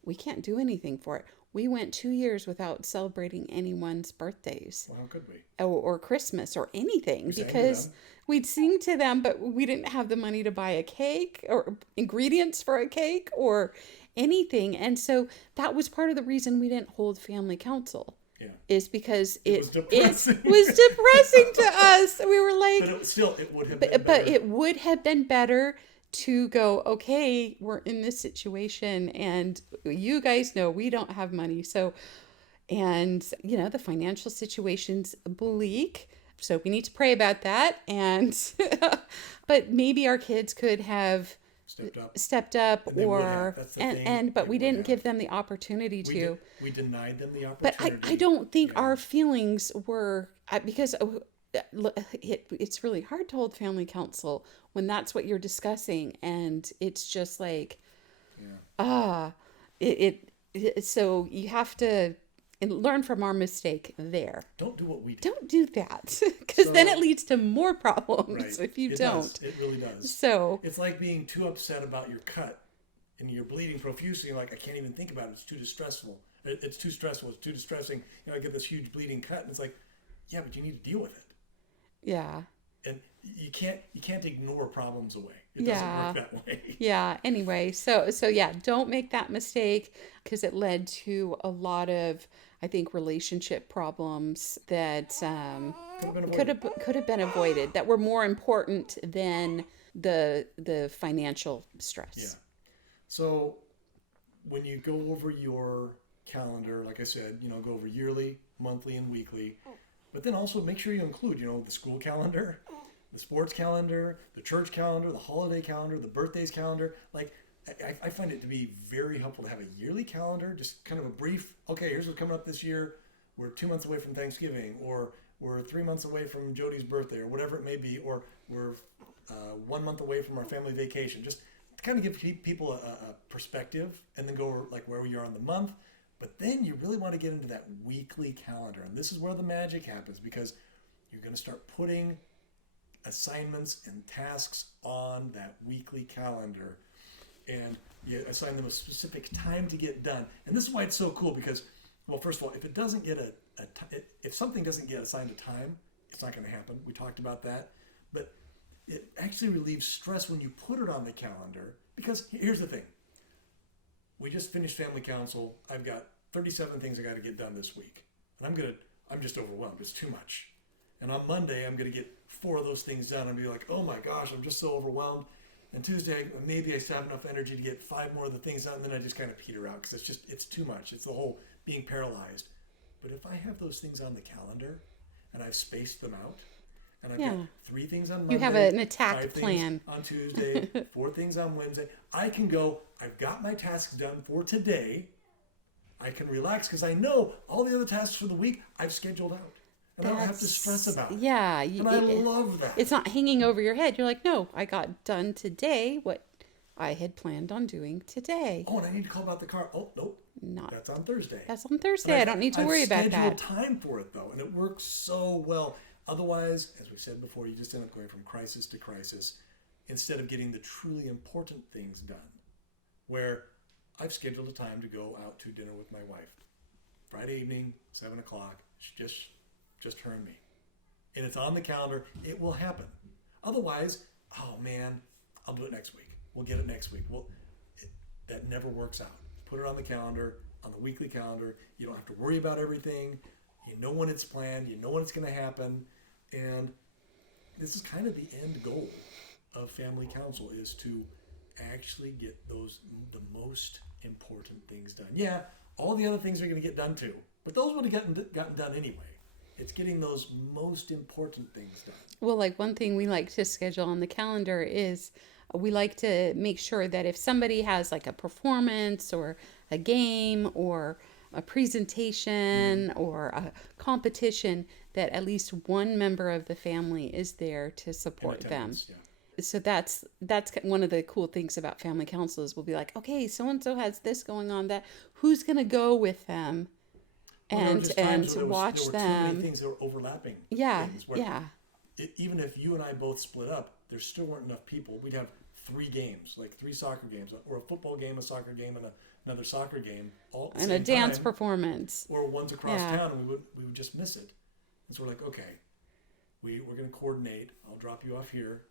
We can't do anything for it. We went 2 years without celebrating anyone's birthdays. Well, how could we? Or Christmas or anything We sang to because them. we'd sing to them, but we didn't have the money to buy a cake or ingredients for a cake or anything. And so that was part of the reason we didn't hold family council. Yeah. Is because it was depressing. was depressing to us. We were like, But it would have been but better. it would have been better to go, okay, we're in this situation and you guys know we don't have money. So, and the financial situation's bleak. So we need to pray about that. And, but maybe our kids could have stepped up And they would have. That's the thing. but They we would didn't have. give them the opportunity to. We denied them the But opportunity. I don't think Yeah. our feelings were because it's really hard to hold family council when that's what you're discussing, and it's just like, so you have to learn from our mistake there. Don't do what we did. Don't do that because then So- it leads to more problems Right. if you It don't. does. It really does. So It's like being too upset about your cut and you're bleeding profusely. You're like, I can't even think about it. It's too distressful. It's too stressful. It's too distressing. I get this huge bleeding cut, and it's like, yeah, but you need to deal with it. yeah. And you can't ignore problems away. It Yeah. doesn't work that way. Yeah. Anyway, so yeah, don't make that mistake because it led to a lot of, I think, relationship problems that could have been avoided that were more important than the financial stress. Yeah. So when you go over your calendar, like I said, go over yearly, monthly, and weekly. But then also make sure you include, the school calendar, the sports calendar, the church calendar, the holiday calendar, the birthdays calendar. Like, I find it to be very helpful to have a yearly calendar, just kind of a brief, okay, here's what's coming up this year. We're 2 months away from Thanksgiving, or we're 3 months away from Jody's birthday, or whatever it may be, or we're 1 month away from our family vacation. Just to kind of give people a perspective, and then go over, like, where we are in the month. But then you really want to get into that weekly calendar. And this is where the magic happens, because you're going to start putting assignments and tasks on that weekly calendar. And you assign them a specific time to get done. And this is why it's so cool, because, well, first of all, if it doesn't get if something doesn't get assigned a time, it's not going to happen. We talked about that. But it actually relieves stress when you put it on the calendar, because here's the thing. We just finished family council. I've got 37 things I got to get done this week. And I'm just overwhelmed. It's too much. And on Monday, I'm going to get 4 of those things done and be like, oh my gosh, I'm just so overwhelmed. And Tuesday, maybe I still have enough energy to get 5 more of the things done. And then I just kind of peter out because it's too much. It's the whole being paralyzed. But if I have those things on the calendar and I've spaced them out and I've got Yeah. 3 things on Monday. You have an attack 5 plan. things on Tuesday, 4 things on Wednesday. I can go, I've got my tasks done for today. I can relax because I know all the other tasks for the week I've scheduled out. And I don't have to stress about it. Yeah. And I love that. It's not hanging over your head. You're like, no, I got done today what I had planned on doing today. Oh, and I need to call about the car. Oh, nope. Not. That's on Thursday. That's on Thursday. I don't need to worry about that. I've scheduled time for it, though, and it works so well. Otherwise, as we said before, you just end up going from crisis to crisis instead of getting the truly important things done. Where I've scheduled a time to go out to dinner with my wife. Friday evening, 7 o'clock. Just her and me. And it's on the calendar. It will happen. Otherwise, oh man, I'll do it next week. We'll get it next week. Well, that never works out. Put it on the calendar, on the weekly calendar. You don't have to worry about everything. You know when it's planned. You know when it's going to happen. And this is kind of the end goal of family counsel, is to actually get the most important things done. Yeah, all the other things are going to get done too, but those would have gotten done anyway. It's getting those most important things done. Well, like one thing we like to schedule on the calendar is we like to make sure that if somebody has like a performance or a game or a presentation or a competition, that at least one member of the family is there to support them. Yeah. So that's one of the cool things about family counsel is we'll be like, okay, so and so has this going on, that who's going to go with them and watch there were them. Too many things that were overlapping. Yeah, things where yeah. Even if you and I both split up, there still weren't enough people. We'd have 3 games, like 3 soccer games, or a football game, a soccer game, and another soccer game, all at the And same a dance time, performance. or one's across Yeah. town, and we would just miss it. And so we're like, okay, we're going to coordinate. I'll drop you off here,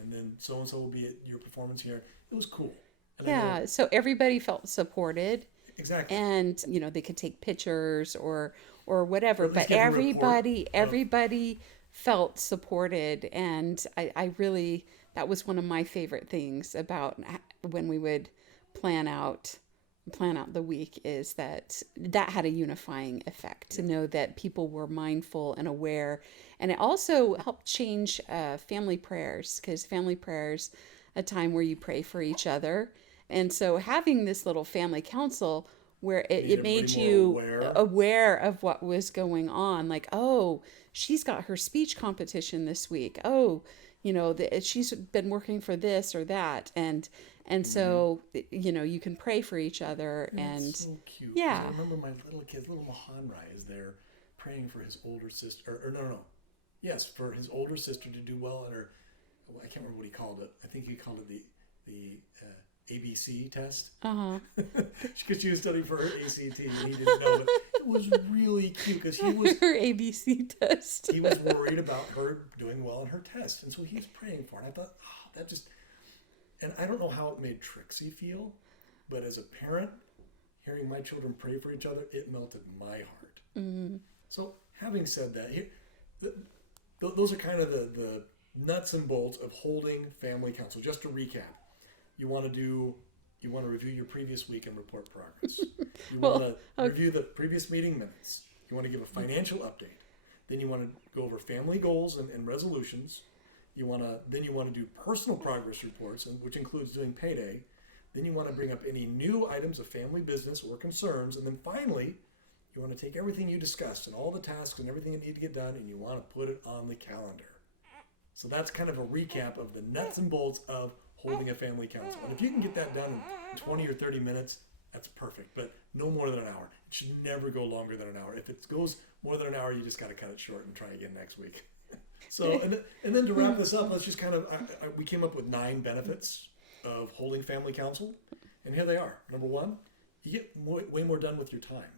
and then so and so will be at your performance here. It was cool. And Yeah, so everybody felt supported. Exactly. And they could take pictures or whatever, Or at least but get a report everybody felt supported. And I really, that was one of my favorite things about when we would plan out the week, is that had a unifying effect to know that people were mindful and aware. And it also helped change family prayers, because family prayers a time where you pray for each other. And so having this little family council where it made you aware of what was going on, like, oh, she's got her speech competition this week. Oh, she's been working for this or that. And so, you can pray for each other. And it's so cute. Yeah. I remember my little kids, little Mahanrai is there praying for his older sister, yes, for his older sister to do well in her, I can't remember what he called it. I think he called it the ABC test. Because she was studying for her ACT and he didn't know it. It was really cute because he was her ABC test. he was worried about her doing well in her test, and so he was praying for her. And I thought, and I don't know how it made Trixie feel, but as a parent, hearing my children pray for each other, it melted my heart. Mm-hmm. So having said that, those are kind of the nuts and bolts of holding family counsel. Just to recap, you want to review your previous week and report progress. You want to review the previous meeting minutes. You want to give a financial update. Then you want to go over family goals and resolutions. Then you want to do personal progress reports, which includes doing payday. Then you want to bring up any new items of family business or concerns. And then finally, you want to take everything you discussed and all the tasks and everything that need to get done, and you want to put it on the calendar. So that's kind of a recap of the nuts and bolts of holding a family council. And if you can get that done in 20 or 30 minutes, that's perfect. But no more than an hour. It should never go longer than an hour. If it goes more than an hour, you just got to cut it short and try again next week. So, and then to wrap this up, let's just kind of, we came up with 9 benefits of holding family council. And here they are. Number 1, you get way more done with your time.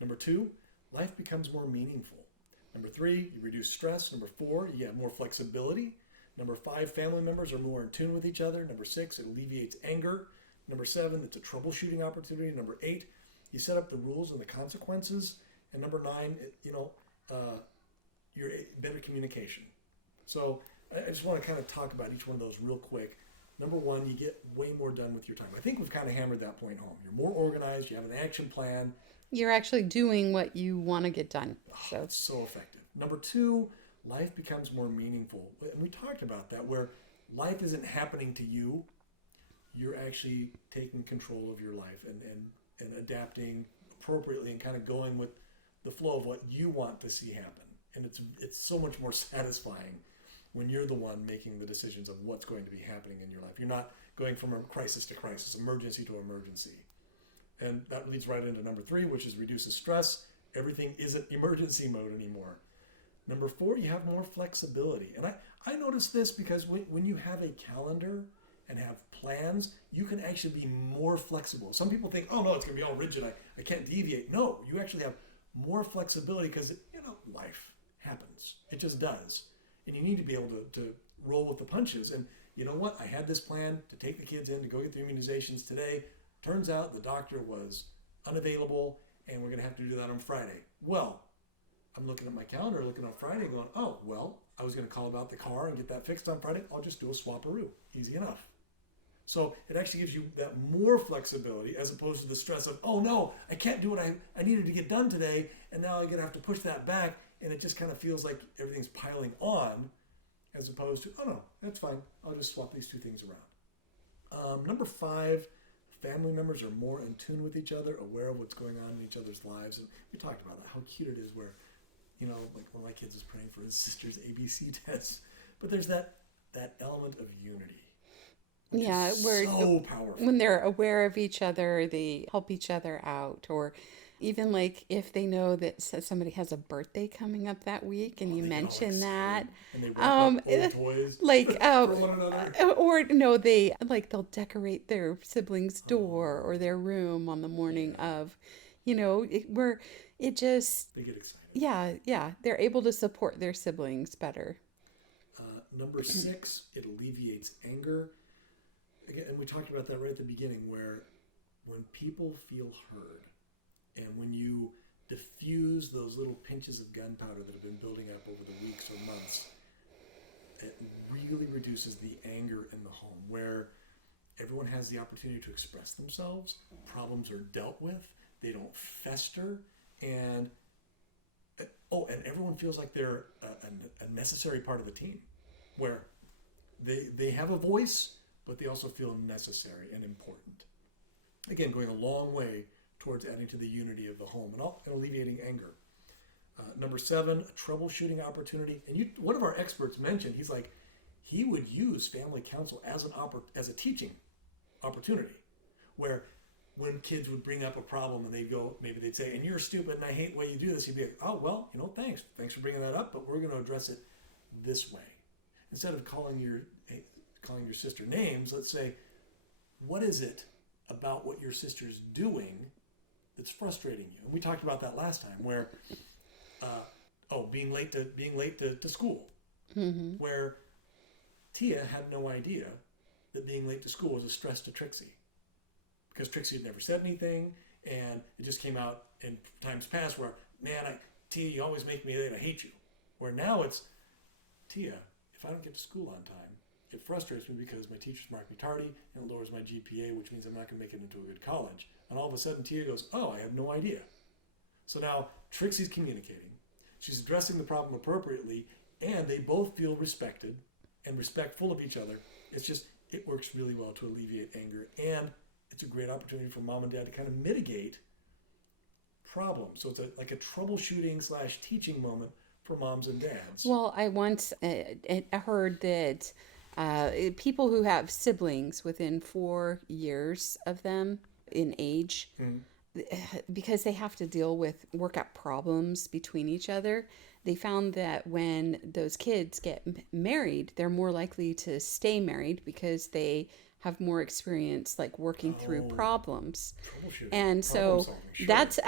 Number 2, life becomes more meaningful. Number 3, you reduce stress. Number 4, you get more flexibility. Number 5, family members are more in tune with each other. Number 6, it alleviates anger. Number 7, it's a troubleshooting opportunity. Number 8, you set up the rules and the consequences. And number 9, you're better communication. So I just want to kind of talk about each one of those real quick. Number 1, you get way more done with your time. I think we've kind of hammered that point home. You're more organized. You have an action plan. You're actually doing what you want to get done. So it's so effective. Number 2, life becomes more meaningful. And we talked about that, where life isn't happening to you. You're actually taking control of your life and adapting appropriately and kind of going with the flow of what you want to see happen. And it's so much more satisfying when you're the one making the decisions of what's going to be happening in your life. You're not going from a crisis to crisis, emergency to emergency. And that leads right into number 3, which is reduces stress. Everything isn't emergency mode anymore. Number 4, you have more flexibility. And I noticed this because when you have a calendar and have plans, you can actually be more flexible. Some people think, oh no, it's going to be all rigid. I can't deviate. No, you actually have more flexibility because, life happens. It just does. And you need to be able to roll with the punches. And you know what? I had this plan to take the kids in to go get their immunizations today. Turns out the doctor was unavailable and we're going to have to do that on Friday. Well, I'm looking at my calendar, looking on Friday going, oh, well, I was going to call about the car and get that fixed on Friday. I'll just do a swap-a-roo. Easy enough. So it actually gives you that more flexibility as opposed to the stress of, oh no, I can't do what I needed to get done today, and now I'm going to have to push that back, and it just kind of feels like everything's piling on, as opposed to, oh no, that's fine. I'll just swap these 2 things around. Number 5, family members are more in tune with each other, aware of what's going on in each other's lives. And we talked about that, how cute it is where, like one of my kids is praying for his sister's ABC tests. But there's that element of unity. Yeah, where so powerful. when they're aware of each other, they help each other out. Or even like if they know that somebody has a birthday coming up that week and you mention that, and they wrap up old toys like for one another. or no, they'll decorate their sibling's door or their room on the morning of, where it just they get excited. Yeah, they're able to support their siblings better. Number 6, it alleviates anger. Again, and we talked about that right at the beginning, where when people feel heard and when you diffuse those little pinches of gunpowder that have been building up over the weeks or months, it really reduces the anger in the home, where everyone has the opportunity to express themselves, problems are dealt with, they don't fester, and everyone feels like they're a necessary part of the team, where they have a voice, but they also feel necessary and important. Again, going a long way towards adding to the unity of the home and alleviating anger. Number 7, a troubleshooting opportunity. And one of our experts mentioned, he's like, he would use family counsel as a teaching opportunity, where when kids would bring up a problem and maybe they'd say, and you're stupid and I hate the way you do this, he'd be like, oh, well, thanks for bringing that up, but we're going to address it this way. Instead of calling your sister names, let's say, what is it about what your sister's doing that's frustrating you? And we talked about that last time, where being late to school, where Tia had no idea that being late to school was a stress to Trixie, because Trixie had never said anything, and it just came out in times past where, man, Tia, you always make me late, I hate you. Where now it's, Tia, if I don't get to school on time, it frustrates me because my teachers mark me tardy and it lowers my GPA, which means I'm not going to make it into a good college. And all of a sudden, Tia goes, oh, I had no idea. So now Trixie's communicating. She's addressing the problem appropriately, and they both feel respected and respectful of each other. It works really well to alleviate anger, and it's a great opportunity for mom and dad to kind of mitigate problems. So it's like a troubleshooting / teaching moment for moms and dads. Well, I once heard that people who have siblings within 4 years of them in age, because they have to work out problems between each other, they found that when those kids get married, they're more likely to stay married because they have more experience like working through problems. And so sure. that's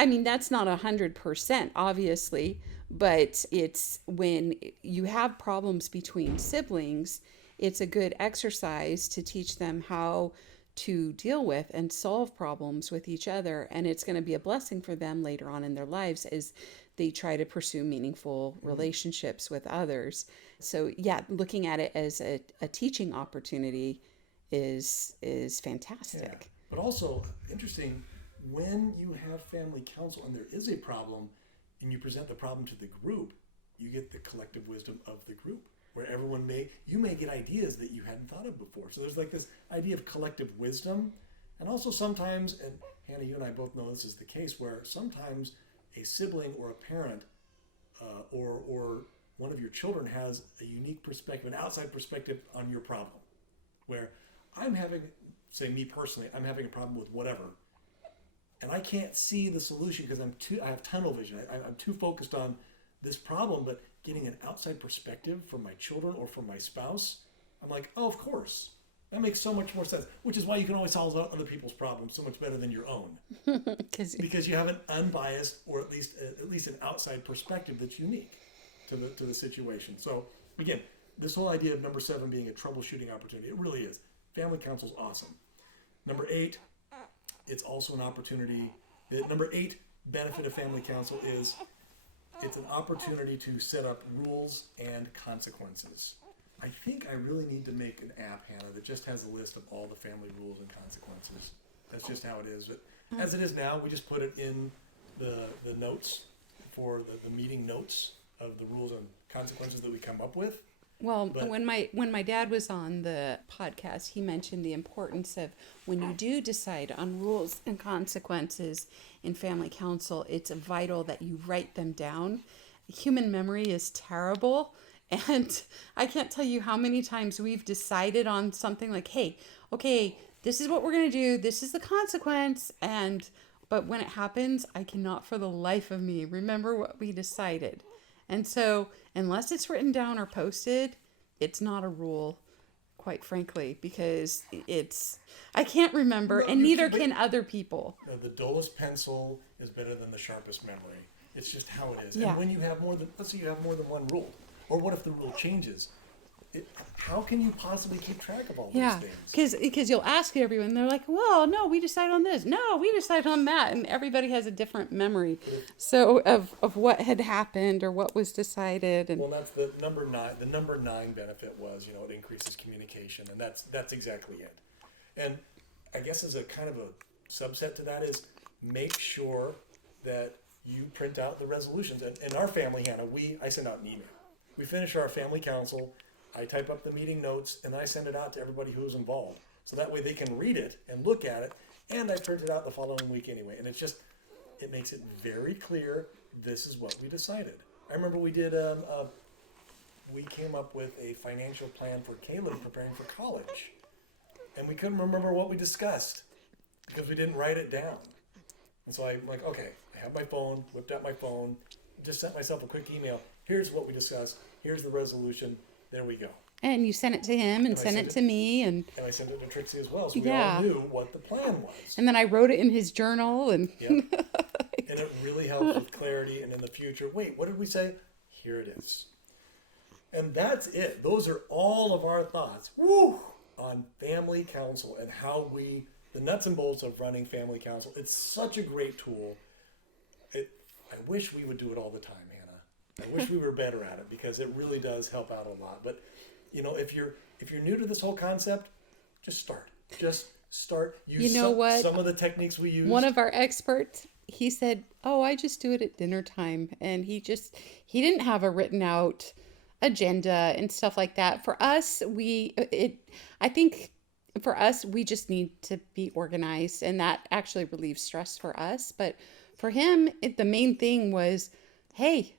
not 100% obviously, but it's when you have problems between siblings, it's a good exercise to teach them how to deal with and solve problems with each other. And it's going to be a blessing for them later on in their lives as they try to pursue meaningful relationships with others. So yeah, looking at it as a teaching opportunity is fantastic. Yeah. But also interesting, when you have family counsel and there is a problem and you present the problem to the group, you get the collective wisdom of the group, where you may get ideas that you hadn't thought of before. So there's like this idea of collective wisdom. And also sometimes, and Hannah, you and I both know this is the case, where sometimes a sibling or a parent or one of your children has a unique perspective, an outside perspective on your problem. Where I'm having, say me personally, I'm having a problem with whatever, and I can't see the solution because I have tunnel vision. I'm too focused on this problem, but getting an outside perspective from my children or from my spouse, I'm like, oh, of course. That makes so much more sense, which is why you can always solve other people's problems so much better than your own. Because you have an unbiased, or at least an outside perspective that's unique to the situation. So again, this whole idea of number 7 being a troubleshooting opportunity, it really is. Family counsel is awesome. Number 8, it's also an opportunity. The number 8 benefit of family counsel is it's an opportunity to set up rules and consequences. I think I really need to make an app, Hannah, that just has a list of all the family rules and consequences. That's just how it is. But as it is now, we just put it in the notes for the meeting notes of the rules and consequences that we come up with. Well, when my dad was on the podcast, he mentioned the importance of when you do decide on rules and consequences in family counsel, it's vital that you write them down. Human memory is terrible. And I can't tell you how many times we've decided on something like, hey, okay, this is what we're going to do. This is the consequence. But when it happens, I cannot for the life of me remember what we decided. And so unless it's written down or posted, it's not a rule, quite frankly, because I can't remember, and neither can other people. The dullest pencil is better than the sharpest memory. It's just how it is. Yeah. And when you have let's say you have more than one rule, or what if the rule changes? How can you possibly keep track of all those things? Because you'll ask everyone, they're like, well, no, we decided on this. No, we decided on that. And everybody has a different memory. So of what had happened or what was decided. And well, that's the number 9. The number 9 benefit was, it increases communication. And that's exactly it. And I guess as a kind of a subset to that is make sure that you print out the resolutions. And in our family, Hannah, I send out an email. We finish our family counsel, I type up the meeting notes, and then I send it out to everybody who was involved. So that way they can read it and look at it, and I print it out the following week anyway. And it makes it very clear this is what we decided. I remember we came up with a financial plan for Caleb preparing for college. And we couldn't remember what we discussed because we didn't write it down. And so I'm like, okay, I have my phone, whipped out my phone, just sent myself a quick email. Here's what we discussed. Here's the resolution. There we go. And you sent it to him and sent it to me. And I sent it to Trixie as well. So we all knew what the plan was. And then I wrote it in his journal. And yep. And it really helps with clarity. And in the future, wait, what did we say? Here it is. And that's it. Those are all of our thoughts on family counsel and how the nuts and bolts of running family counsel. It's such a great tool. I wish we would do it all the time, Hannah. I wish we were better at it because it really does help out a lot. But if you're new to this whole concept, just start. Just start. Use some of the techniques we use. One of our experts, he said, "Oh, I just do it at dinner time," and he didn't have a written out agenda and stuff like that. For us, I think for us, we just need to be organized, and that actually relieves stress for us. But for him, the main thing was, hey,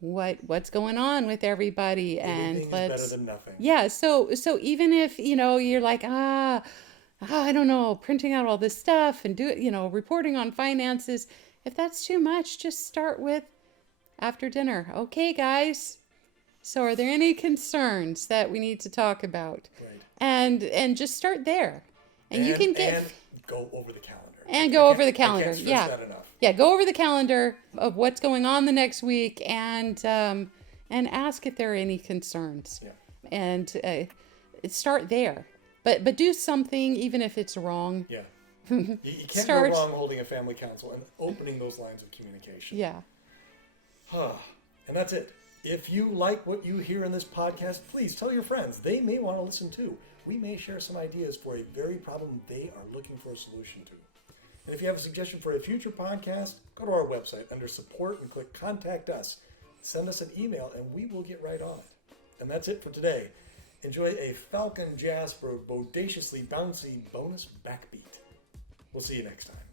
what's going on with everybody, and anything is better than nothing. Yeah. So even if you're like I don't know, printing out all this stuff and reporting on finances, if that's too much, just start with after dinner. Okay, guys. So are there any concerns that we need to talk about? Right. And just start there, and you can go over the calendar. And go over the calendar. I can't stress that enough. Yeah, go over the calendar of what's going on the next week and ask if there are any concerns. Yeah. And start there. But do something even if it's wrong. Yeah. You can't go wrong holding a family counsel and opening those lines of communication. Yeah. And that's it. If you like what you hear in this podcast, please tell your friends. They may want to listen too. We may share some ideas for a very problem they are looking for a solution to. And if you have a suggestion for a future podcast, go to our website under support and click Contact Us. send us an email and we will get right on it. And that's it for today. Enjoy a Falcon Jasper bodaciously bouncy bonus backbeat. We'll see you next time.